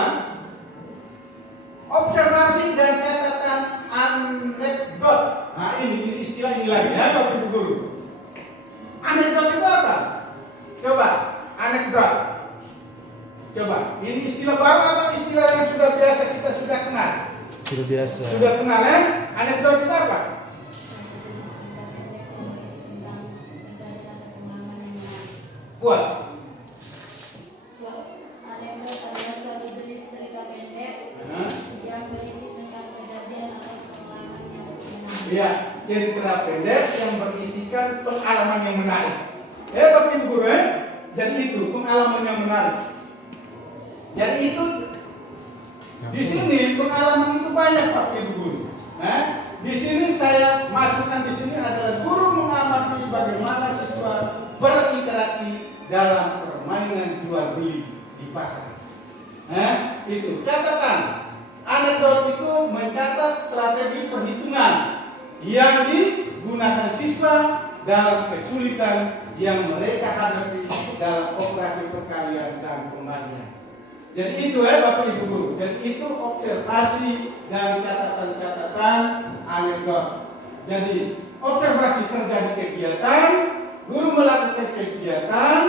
observasi dan catatan anekdot. Nah ini istilah ini lagi ya Bapak Ibu Guru. Anekdot itu apa? Coba, anekdot. Coba, ini istilah baru atau istilah yang sudah biasa kita sudah kenal? Sudah biasa. Sudah kenal ya? Anekdot itu apa? Kuat. Anekdot adalah suatu jenis cerita pendek yang berisi tentang kejadian atau pengalaman yang menarik. Ya, cerita pendek yang berisikan pengalaman yang menarik. Bapak Ibu Guru, jadi itu pengalaman yang menarik. Jadi itu di sini pengalaman itu banyak Pak Ibu Guru. Di sini saya masukkan di sini adalah guru mengamati bagaimana siswa berinteraksi dalam permainan jual beli di pasar. Itu catatan. Anekdot itu mencatat strategi perhitungan yang digunakan siswa dalam kesulitan yang mereka hadapi dalam operasi perkalian dan pembagian. Jadi itu Bapak Ibu Guru. Dan itu observasi dan catatan-catatan anekdot. Jadi observasi terjadi kegiatan, guru melakukan kegiatan,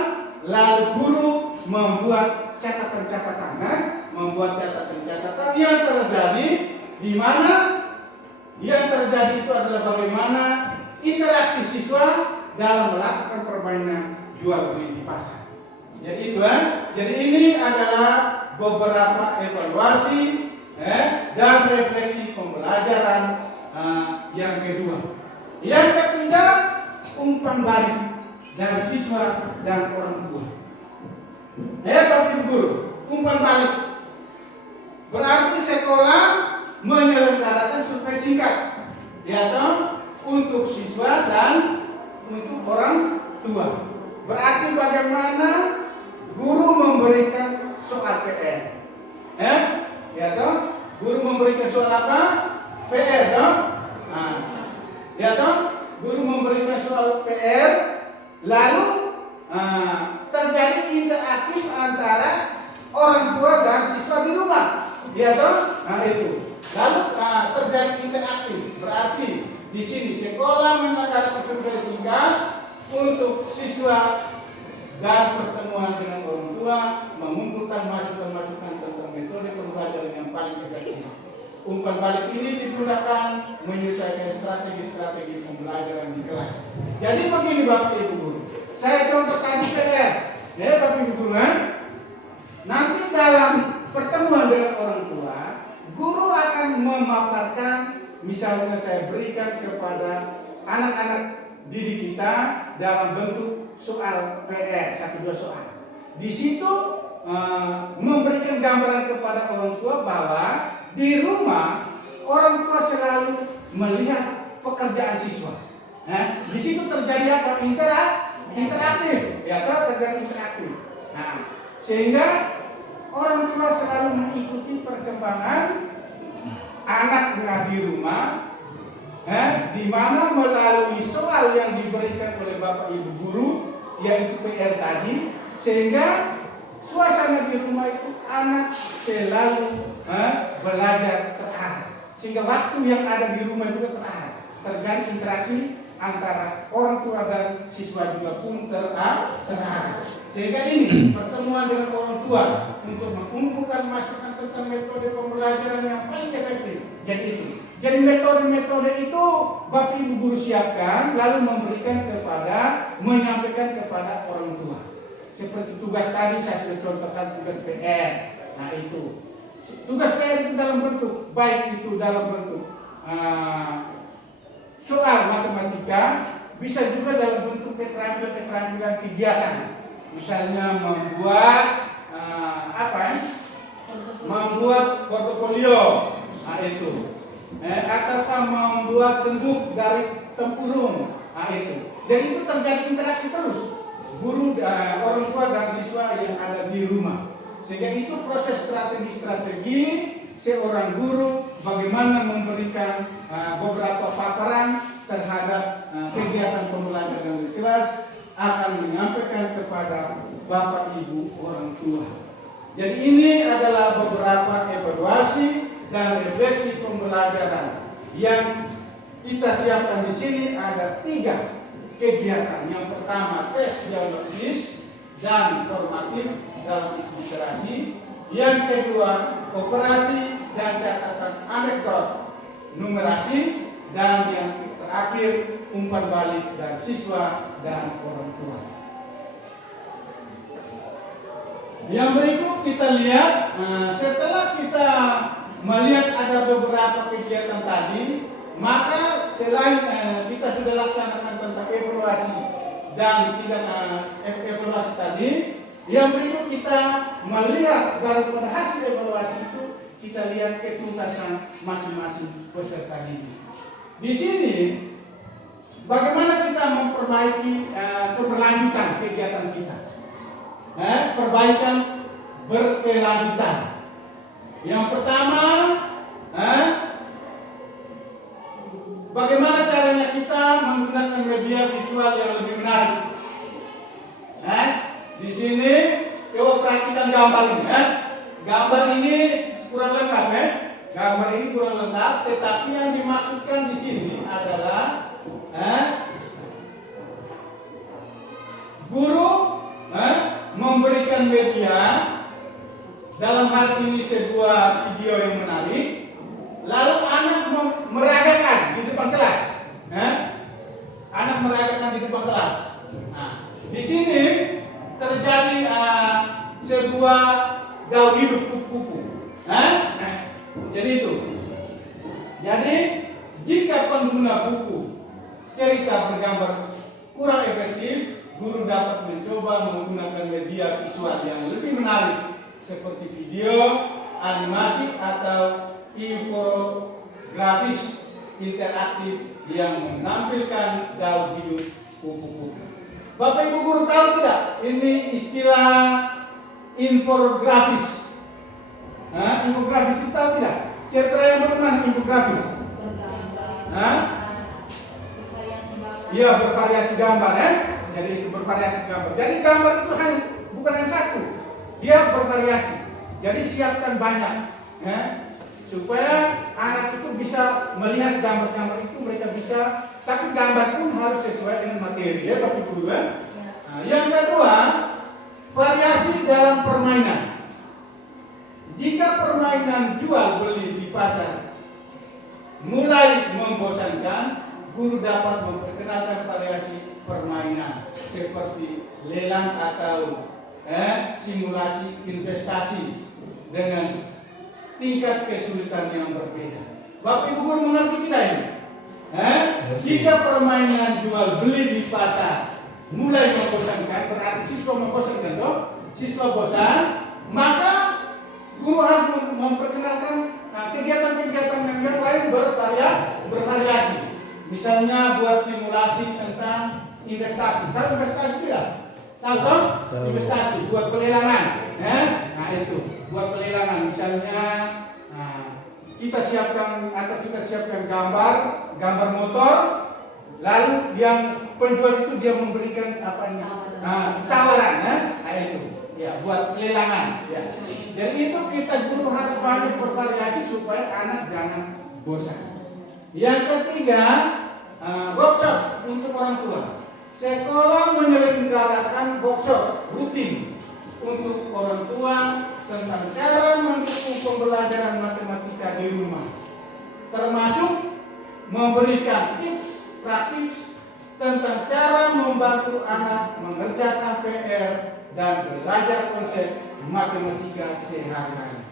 lalu guru membuat catatan-catatan, membuat catatan-catatan yang terjadi di mana yang terjadi itu adalah bagaimana interaksi siswa dalam melakukan permainan jual beli di pasar. Jadi itu jadi ini adalah beberapa evaluasi dan refleksi pembelajaran yang kedua. Yang ketiga, umpan balik dari siswa dan orang tua. Bapak Ibu guru, umpan balik berarti sekolah menyelenggarakan survei singkat, untuk siswa dan untuk orang tua. Berarti bagaimana guru memberikan soal PR, guru memberikan soal apa? PR, guru memberikan soal PR, lalu terjadi interaktif antara orang tua dan siswa di rumah, itu. Lalu terjadi interaktif, berarti di sini sekolah mengadakan survei singkat untuk siswa dan pertemuan dengan orang tua, mengumpulkan masukan-masukan tentang metode pembelajaran yang paling efektif. Umpan balik ini digunakan menyesuaikan strategi-strategi pembelajaran di kelas. Jadi begini Bapak Ibu guru, saya contoh tadi PR, Bapak Ibu guru, nanti dalam pertemuan dengan orang tua, guru akan memaparkan, misalnya saya berikan kepada anak-anak didik kita dalam bentuk soal PR, 1-2 soal. Di situ memberikan gambaran kepada orang tua bahwa di rumah orang tua selalu melihat pekerjaan siswa. Di situ terjadi apa? Interaktif, terjadi interaktif. Sehingga orang tua selalu mengikuti perkembangan anaknya di rumah, di mana melalui soal yang diberikan oleh Bapak Ibu guru, yaitu PR tadi, sehingga suasana di rumah itu anak selalu belajar terarah, sehingga waktu yang ada di rumah juga terarah, terjadi interaksi antara orang tua dan siswa juga pun terarah. Sehingga ini pertemuan dengan orang tua untuk mengumpulkan masukan tentang metode pembelajaran yang paling efektif. Jadi metode-metode itu Bapak Ibu guru siapkan, lalu menyampaikan kepada orang tua. Seperti tugas tadi saya sudah contohkan tugas PR. Itu tugas PR itu dalam bentuk, baik itu dalam bentuk soal matematika, bisa juga dalam bentuk keterampilan kegiatan. Misalnya membuat membuat portofolio, itu. Ataukah membuat senduk dari tempurung, itu. Jadi itu terjadi interaksi terus guru, orang tua dan siswa yang ada di rumah. Sehingga itu proses strategi seorang guru bagaimana memberikan beberapa paparan terhadap kegiatan pembelajaran di kelas, akan menyampaikan kepada Bapak Ibu orang tua. Jadi ini adalah beberapa evaluasi dan refleksi pembelajaran yang kita siapkan di sini. Ada 3 kegiatan. Yang pertama tes dialogis dan formatif dalam literasi. Yang kedua operasi dan catatan anekdot numerasi, dan yang terakhir umpan balik dari siswa dan orang tua. Yang berikut kita lihat, setelah kita melihat ada beberapa kegiatan tadi, maka selain kita sudah laksanakan tentang evaluasi dan evaluasi tadi, yang berikut kita melihat daripada hasil evaluasi itu, kita lihat ketuntasan masing-masing peserta didik. Di sini bagaimana kita memperbaiki keberlanjutan kegiatan kita, perbaikan berkelanjutan. Yang pertama, bagaimana caranya kita menggunakan media visual yang lebih menarik. Di sini coba perhatikan gambar ini. Gambar ini kurang lengkap, Gambar ini kurang lengkap, tetapi yang dimaksudkan di sini adalah guru memberikan media, dalam hal ini sebuah video yang menarik, lalu anak meragakan di depan kelas. Anak meragakan di depan kelas. Di sini terjadi sebuah gaul hidup kupu-kupu. Jadi itu. Jadi jika pengguna buku cerita bergambar kurang efektif, guru dapat mencoba menggunakan media visual yang lebih menarik seperti video, animasi atau infografis interaktif yang menampilkan gaul hidup kupu-kupu. Bapak Ibu guru tahu tidak? Ini istilah infografis. Infografis itu tahu tidak? Cerita yang bagaimana infografis? Iya, bervariasi gambar ya. Jadi itu bervariasi gambar. Jadi gambar itu bukan hanya satu, dia bervariasi. Jadi siapkan banyak, ya, supaya anak itu bisa melihat gambar-gambar itu, mereka bisa. Tapi gambar pun harus sesuai dengan materi ya, Bapak Ibu ya. Nah, yang kedua, variasi dalam permainan. Jika permainan jual beli di pasar mulai membosankan, guru dapat memperkenalkan variasi permainan seperti lelang atau simulasi investasi dengan tingkat kesulitan yang berbeda. Bapak Ibu guru mengerti tidak ini? Jika permainan jual beli di pasar mulai membosankan, berarti siswa membosankan toh? Siswa bosan, maka guru harus memperkenalkan kegiatan-kegiatan yang lain bervariasi. Misalnya buat simulasi tentang investasi. Tahu investasi tidak? Tahu toh? Investasi, buat pelelangan. Nah itu, buat pelelangan. Misalnya kita siapkan gambar motor, lalu yang penjual itu dia memberikan tawaran. Nah itu, ya buat pelelangan. Ya. Jadi itu kita guru harus banyak bervariasi supaya anak jangan bosan. Yang ketiga, workshop untuk orang tua. Sekolah menyelenggarakan workshop rutin untuk orang tua tentang cara mendukung pembelajaran matematika di rumah, termasuk memberikan tips praktis tentang cara membantu anak mengerjakan PR dan belajar konsep matematika sehari-hari.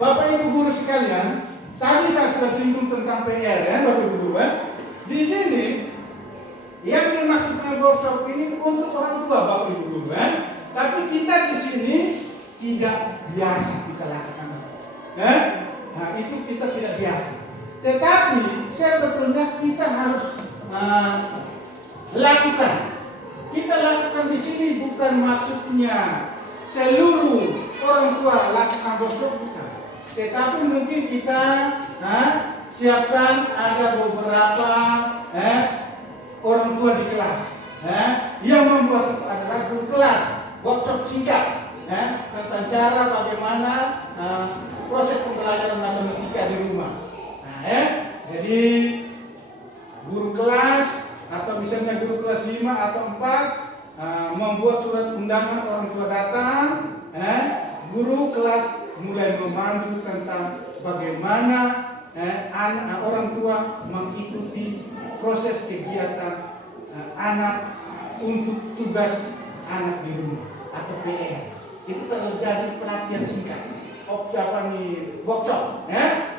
Bapak Ibu guru sekalian, tadi saya sudah singgung tentang PR ya, Bapak Ibu guru. Di sini yang dimaksud dengan workshop ini untuk orang tua, Bapak Ibu guru. Tapi kita di sini tidak biasa kita lakukan. Nah itu kita tidak biasa. Tetapi sebetulnya kita harus lakukan. Kita lakukan di sini bukan maksudnya seluruh orang tua lakukan workshop, bukan. Tetapi mungkin kita siapkan ada beberapa orang tua di kelas yang membuat itu adalah guru kelas workshop singkat tentang cara bagaimana proses pembelajaran matematika di rumah. Jadi guru kelas atau misalnya guru kelas 5 atau 4 membuat surat undangan orang tua datang, guru kelas mulai memandu tentang bagaimana orang tua mengikuti proses kegiatan anak untuk tugas anak di rumah atau PR. Itu terjadi pelatihan singkat, workshop,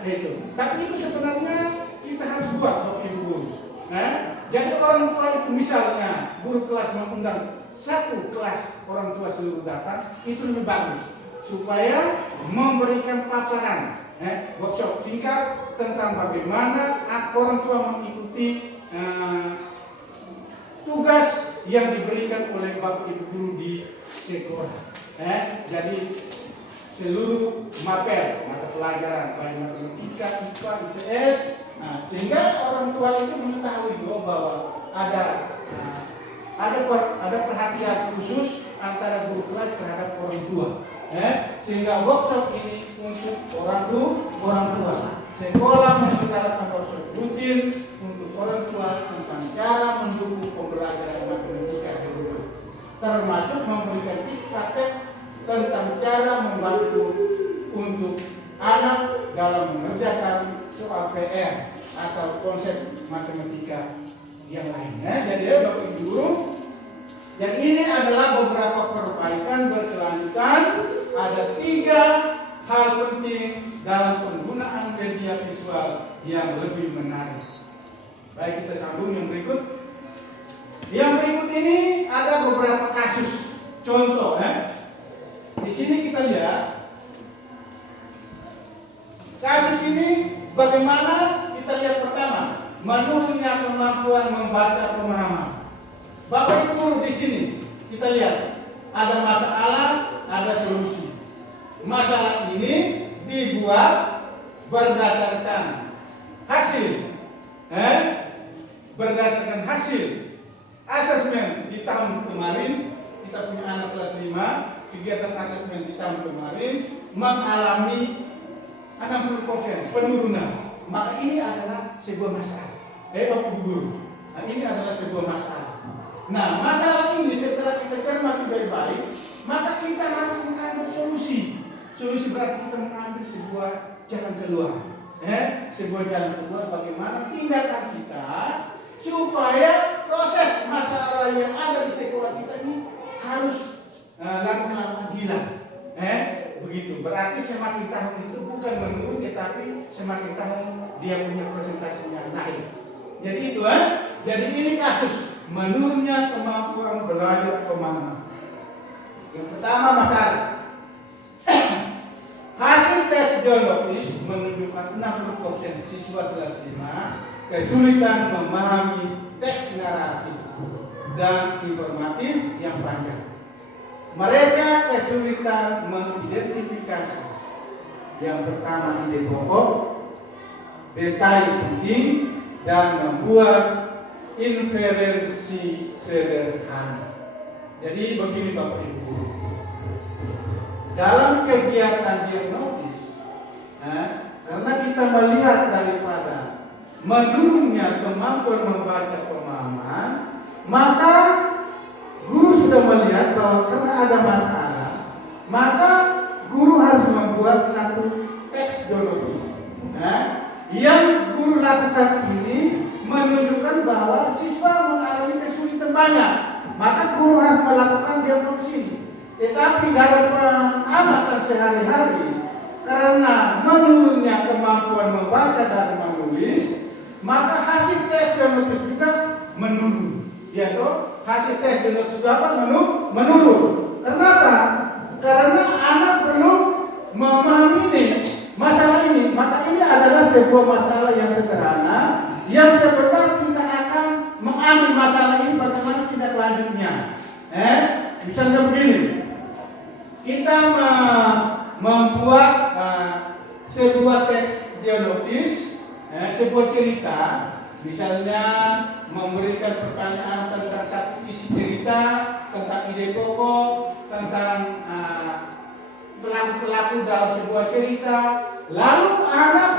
itu. Tapi itu sebenarnya kita harus buat, Bapak Ibu guru. Jadi orang tua itu misalnya guru kelas mengundang satu kelas orang tua seluruh datang, itu lebih bagus supaya memberikan paparan workshop singkat tentang bagaimana orang tua mengikuti tugas yang diberikan oleh Bapak Ibu guru di sekolah. Jadi seluruh mata pelajaran baik matematika, IPA, IPS, sehingga orang tua itu mengetahui bahwa ada perhatian khusus antara guru kelas terhadap orang tua. Sehingga workshop ini untuk orang tua. Sekolah menyelenggarakan workshop rutin untuk orang tua tentang cara mendukung pembelajaran matematika di rumah, termasuk memberikan tips praktek tentang cara membantu untuk anak dalam mengerjakan soal PR atau konsep matematika yang lainnya. Jadi Bapak Ibu, Jadi ini adalah beberapa perbaikan berkelanjutan. Ada 3 hal penting dalam penggunaan media visual yang lebih menarik. Baik, kita sambung yang berikut. Yang berikut ini ada beberapa kasus contoh. Di sini kita lihat kasus ini bagaimana. Kita lihat pertama, menurunnya kemampuan membaca pemahaman. Bapak Ibu guru, di sini kita lihat ada masalah, ada solusi. Masalah ini dibuat berdasarkan hasil, berdasarkan hasil asesmen di tahun kemarin. Kita punya anak kelas 5, kegiatan asesmen di tahun kemarin mengalami 60% penurunan. Maka ini adalah sebuah masalah. Bapak Ibu guru, ini adalah sebuah masalah. Nah, masalah ini setelah kita cermati baik-baik, maka kita harus mengambil solusi. Solusi berarti kita mengambil sebuah jalan keluar. Sebuah jalan keluar bagaimana tindakan kita supaya proses masalah yang ada di sekolah kita ini harus lama-lama hilang. Begitu. Berarti semakin tahun itu bukan menurun, tetapi semakin tahun dia punya presentasinya naik. Jadi itu Jadi ini kasus menurunnya kemampuan belajar pemahaman. Yang pertama masalah. Hasil tes geologis menunjukkan 60% siswa kelas 5 kesulitan memahami teks naratif dan informatif yang panjang. Mereka kesulitan mengidentifikasi yang pertama ide pokok, detail penting, dan membuat inferensi sederhana. Jadi begini Bapak Ibu, dalam kegiatan diagnosis, karena kita melihat daripada menurunnya kemampuan membaca pemahaman, maka guru sudah melihat bahwa karena ada masalah, maka guru harus membuat satu teks geologis. Yang guru lakukan ini menunjukkan bahwa siswa mengalami kesulitan banyak, maka guru harus melakukan diagnosis ini. Tetapi dalam pengamatan sehari-hari, karena menurunnya kemampuan membaca dan menulis, maka hasil tes geologis juga menurun. Ya toh? Hasil tes geologis juga menurun. Kenapa? Karena anak belum memahami masalah ini. Maka ini adalah sebuah masalah yang sederhana, yang sebentar kita akan mengambil masalah ini bagaimana tindak lanjutnya. Misalnya begini, kita membuat sebuah teks dialogis, sebuah cerita, misalnya memberikan pertanyaan tentang satu isi cerita, tentang ide pokok, tentang pelaku-pelaku dalam sebuah cerita, lalu anak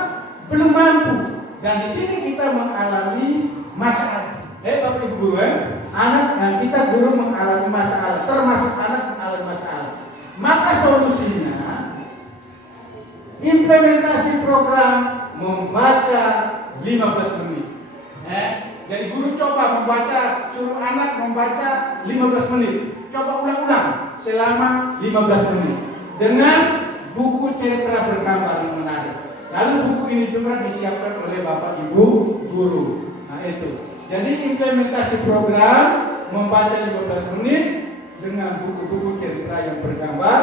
belum mampu, dan di sini kita mengalami masalah. Bapak Ibu guru, anak kita guru mengalami masalah, termasuk anak mengalami masalah. Maka solusinya implementasi program membaca 15 menit. Jadi guru coba membaca, suruh anak membaca 15 menit. Coba ulang-ulang selama 15 menit dengan buku cerita bergambar yang menarik. Lalu buku ini juga disiapkan oleh Bapak Ibu guru. Nah itu. Jadi implementasi program membaca 15 menit dengan buku-buku cerita yang bergambar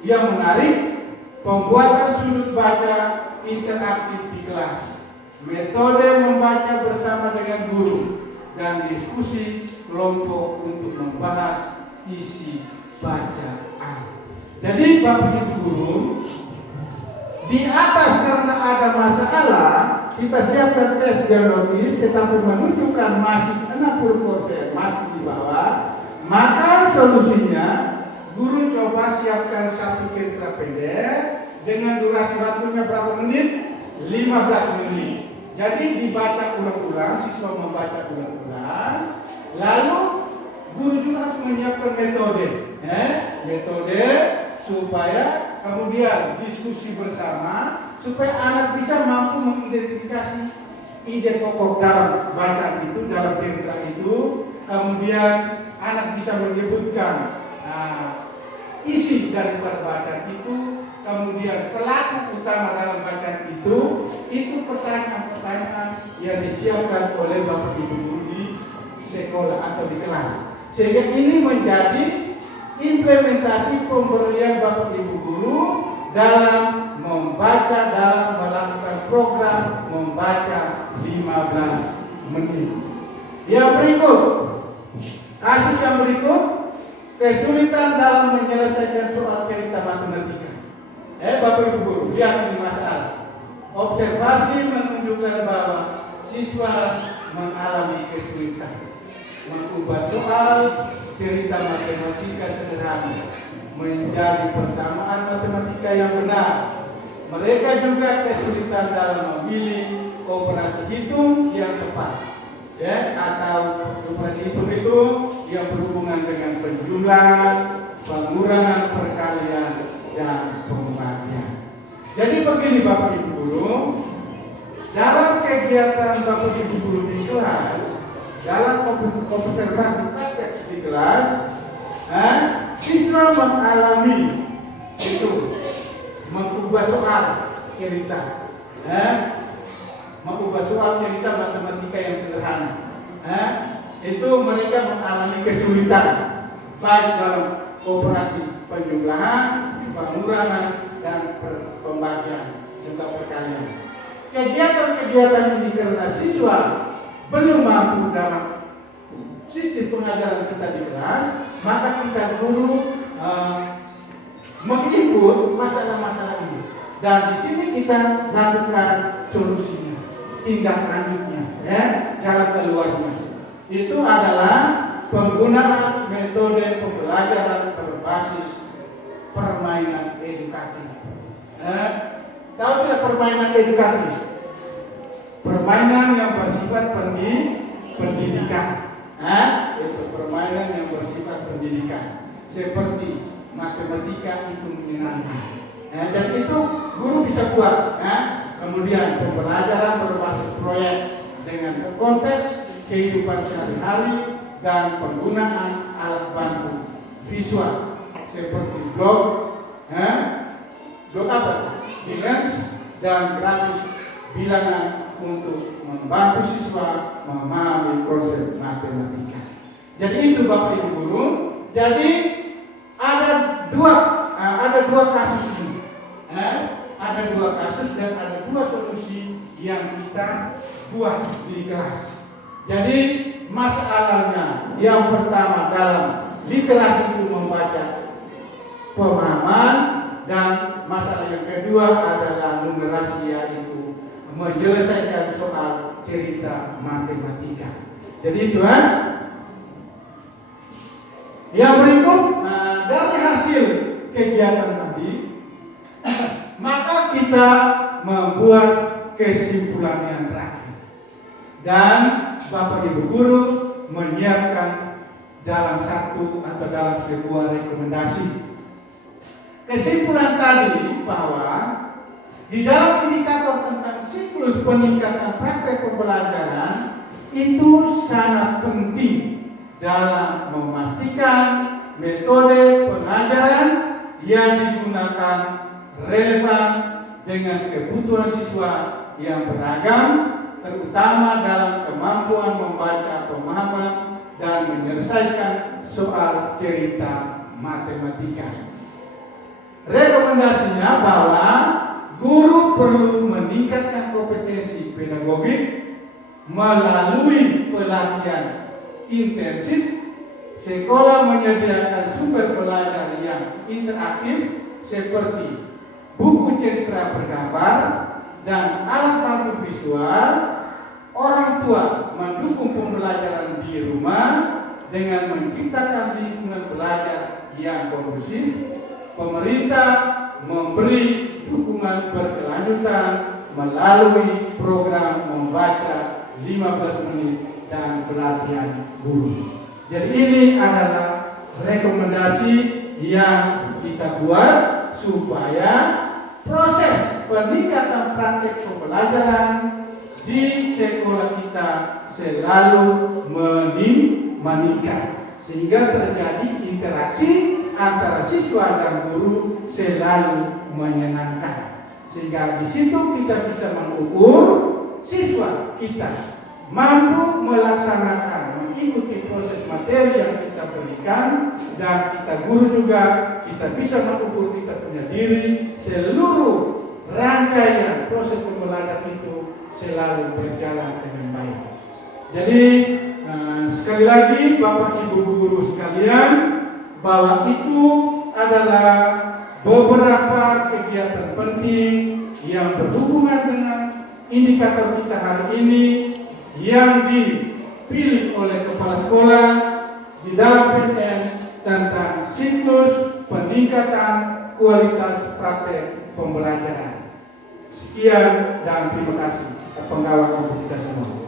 yang menarik, pembuatan sudut baca interaktif di kelas, metode membaca bersama dengan guru, dan diskusi kelompok untuk membahas isi bacaan. Jadi Bapak Ibu guru, di atas karena ada masalah, kita siapkan tes geologis, tetapi menunjukkan masih 60%, masih di bawah. Maka solusinya, guru coba siapkan satu cerita pendek dengan durasi waktunya berapa menit? 15 menit. Jadi dibaca ulang-ulang, siswa membaca ulang-ulang. Lalu guru juga harus menyiapkan metode, metode supaya kemudian diskusi bersama, supaya anak bisa mampu mengidentifikasi ide pokok dalam bacaan itu, dalam cerita itu, kemudian anak bisa menyebutkan isi daripada bacaan itu, kemudian pelaku utama dalam bacaan itu pertanyaan-pertanyaan yang disiapkan oleh Bapak Ibu guru di sekolah atau di kelas. Sehingga ini menjadi implementasi pemberian Bapak Ibu guru dalam membaca, dalam melakukan program membaca 15 menit. Yang berikut, kasus yang berikut, kesulitan dalam menyelesaikan soal cerita matematika. Bapak Ibu guru, lihat ini masalah. Observasi menunjukkan bahwa siswa mengalami kesulitan mengubah soal cerita matematika sederhana menjadi persamaan matematika yang benar. Mereka juga kesulitan dalam memilih operasi hitung yang tepat, atau operasi hitung itu yang berhubungan dengan penjumlahan, pengurangan, perkalian, dan pembagian. Jadi begini Bapak Ibu guru, dalam kegiatan Bapak Ibu guru di kelas, dalam observasi praktek di kelas, siswa mengalami itu mengubah soal cerita, mengubah soal cerita matematika yang sederhana. Itu mereka mengalami kesulitan baik dalam operasi penjumlahan, pengurangan, dan pembagian, juga perkalian. Kegiatan-kegiatan ini karena siswa belum mampu dalam sistem pengajaran kita di kelas, maka kita guru menginput masalah-masalah ini, dan di sini kita lakukan solusinya, tindak lanjutnya, jalan keluarnya. Itu adalah penggunaan metode pembelajaran berbasis permainan edukatif. Tahu tidak permainan edukatif? Permainan yang bersifat pendidikan. Itu permainan yang bersifat pendidikan. Seperti matematika itu menyenangkan. Dan itu guru bisa buat. Kemudian pembelajaran berbasis proyek dengan konteks kehidupan sehari-hari dan penggunaan alat bantu visual seperti blog apa? Image dan grafis bilangan untuk membantu siswa memahami proses matematika. Jadi itu Bapak Ibu guru. Jadi ada dua kasus ini. Ada dua kasus dan ada dua solusi yang kita buat di kelas. Jadi masalahnya yang pertama dalam literasi itu membaca pemahaman, dan masalah yang kedua adalah numerasi, yaitu menyelesaikan soal cerita matematika. Jadi itu Yang berikut dari hasil kegiatan tadi maka kita membuat kesimpulan yang terakhir, dan Bapak Ibu guru menyiapkan dalam satu atau dalam sebuah rekomendasi. Kesimpulan tadi bahwa di dalam indikator tentang siklus peningkatan praktek pembelajaran itu sangat penting dalam memastikan metode pengajaran yang digunakan relevan dengan kebutuhan siswa yang beragam, terutama dalam kemampuan membaca pemahaman dan menyelesaikan soal cerita matematika. Rekomendasinya bahwa guru perlu meningkatkan kompetensi pedagogik melalui pelatihan intensif. Sekolah menyediakan sumber belajar yang interaktif seperti buku cerita bergambar dan alat bantu visual. Orang tua mendukung pembelajaran di rumah dengan menciptakan lingkungan belajar yang kondusif. Pemerintah memberi dukungan berkelanjutan melalui program membaca 15 menit dan pelatihan guru. Jadi ini adalah rekomendasi yang kita buat supaya proses peningkatan praktek pembelajaran di sekolah kita selalu meningkat. sehingga terjadi interaksi antara siswa dan guru selalu menyenangkan. Sehingga di situ kita bisa mengukur siswa kita mampu melaksanakan, mengikuti proses materi yang kita berikan, dan kita guru juga kita bisa mengukur kita punya diri seluruh rangkaian proses pembelajaran itu selalu berjalan dengan baik. Jadi sekali lagi Bapak Ibu guru sekalian, bahwa itu adalah beberapa kegiatan penting yang berhubungan dengan indikator kita hari ini yang dipilih oleh kepala sekolah di dalam PTN tentang siklus peningkatan kualitas praktek pembelajaran. Sekian dan terima kasih penggawa kita semua.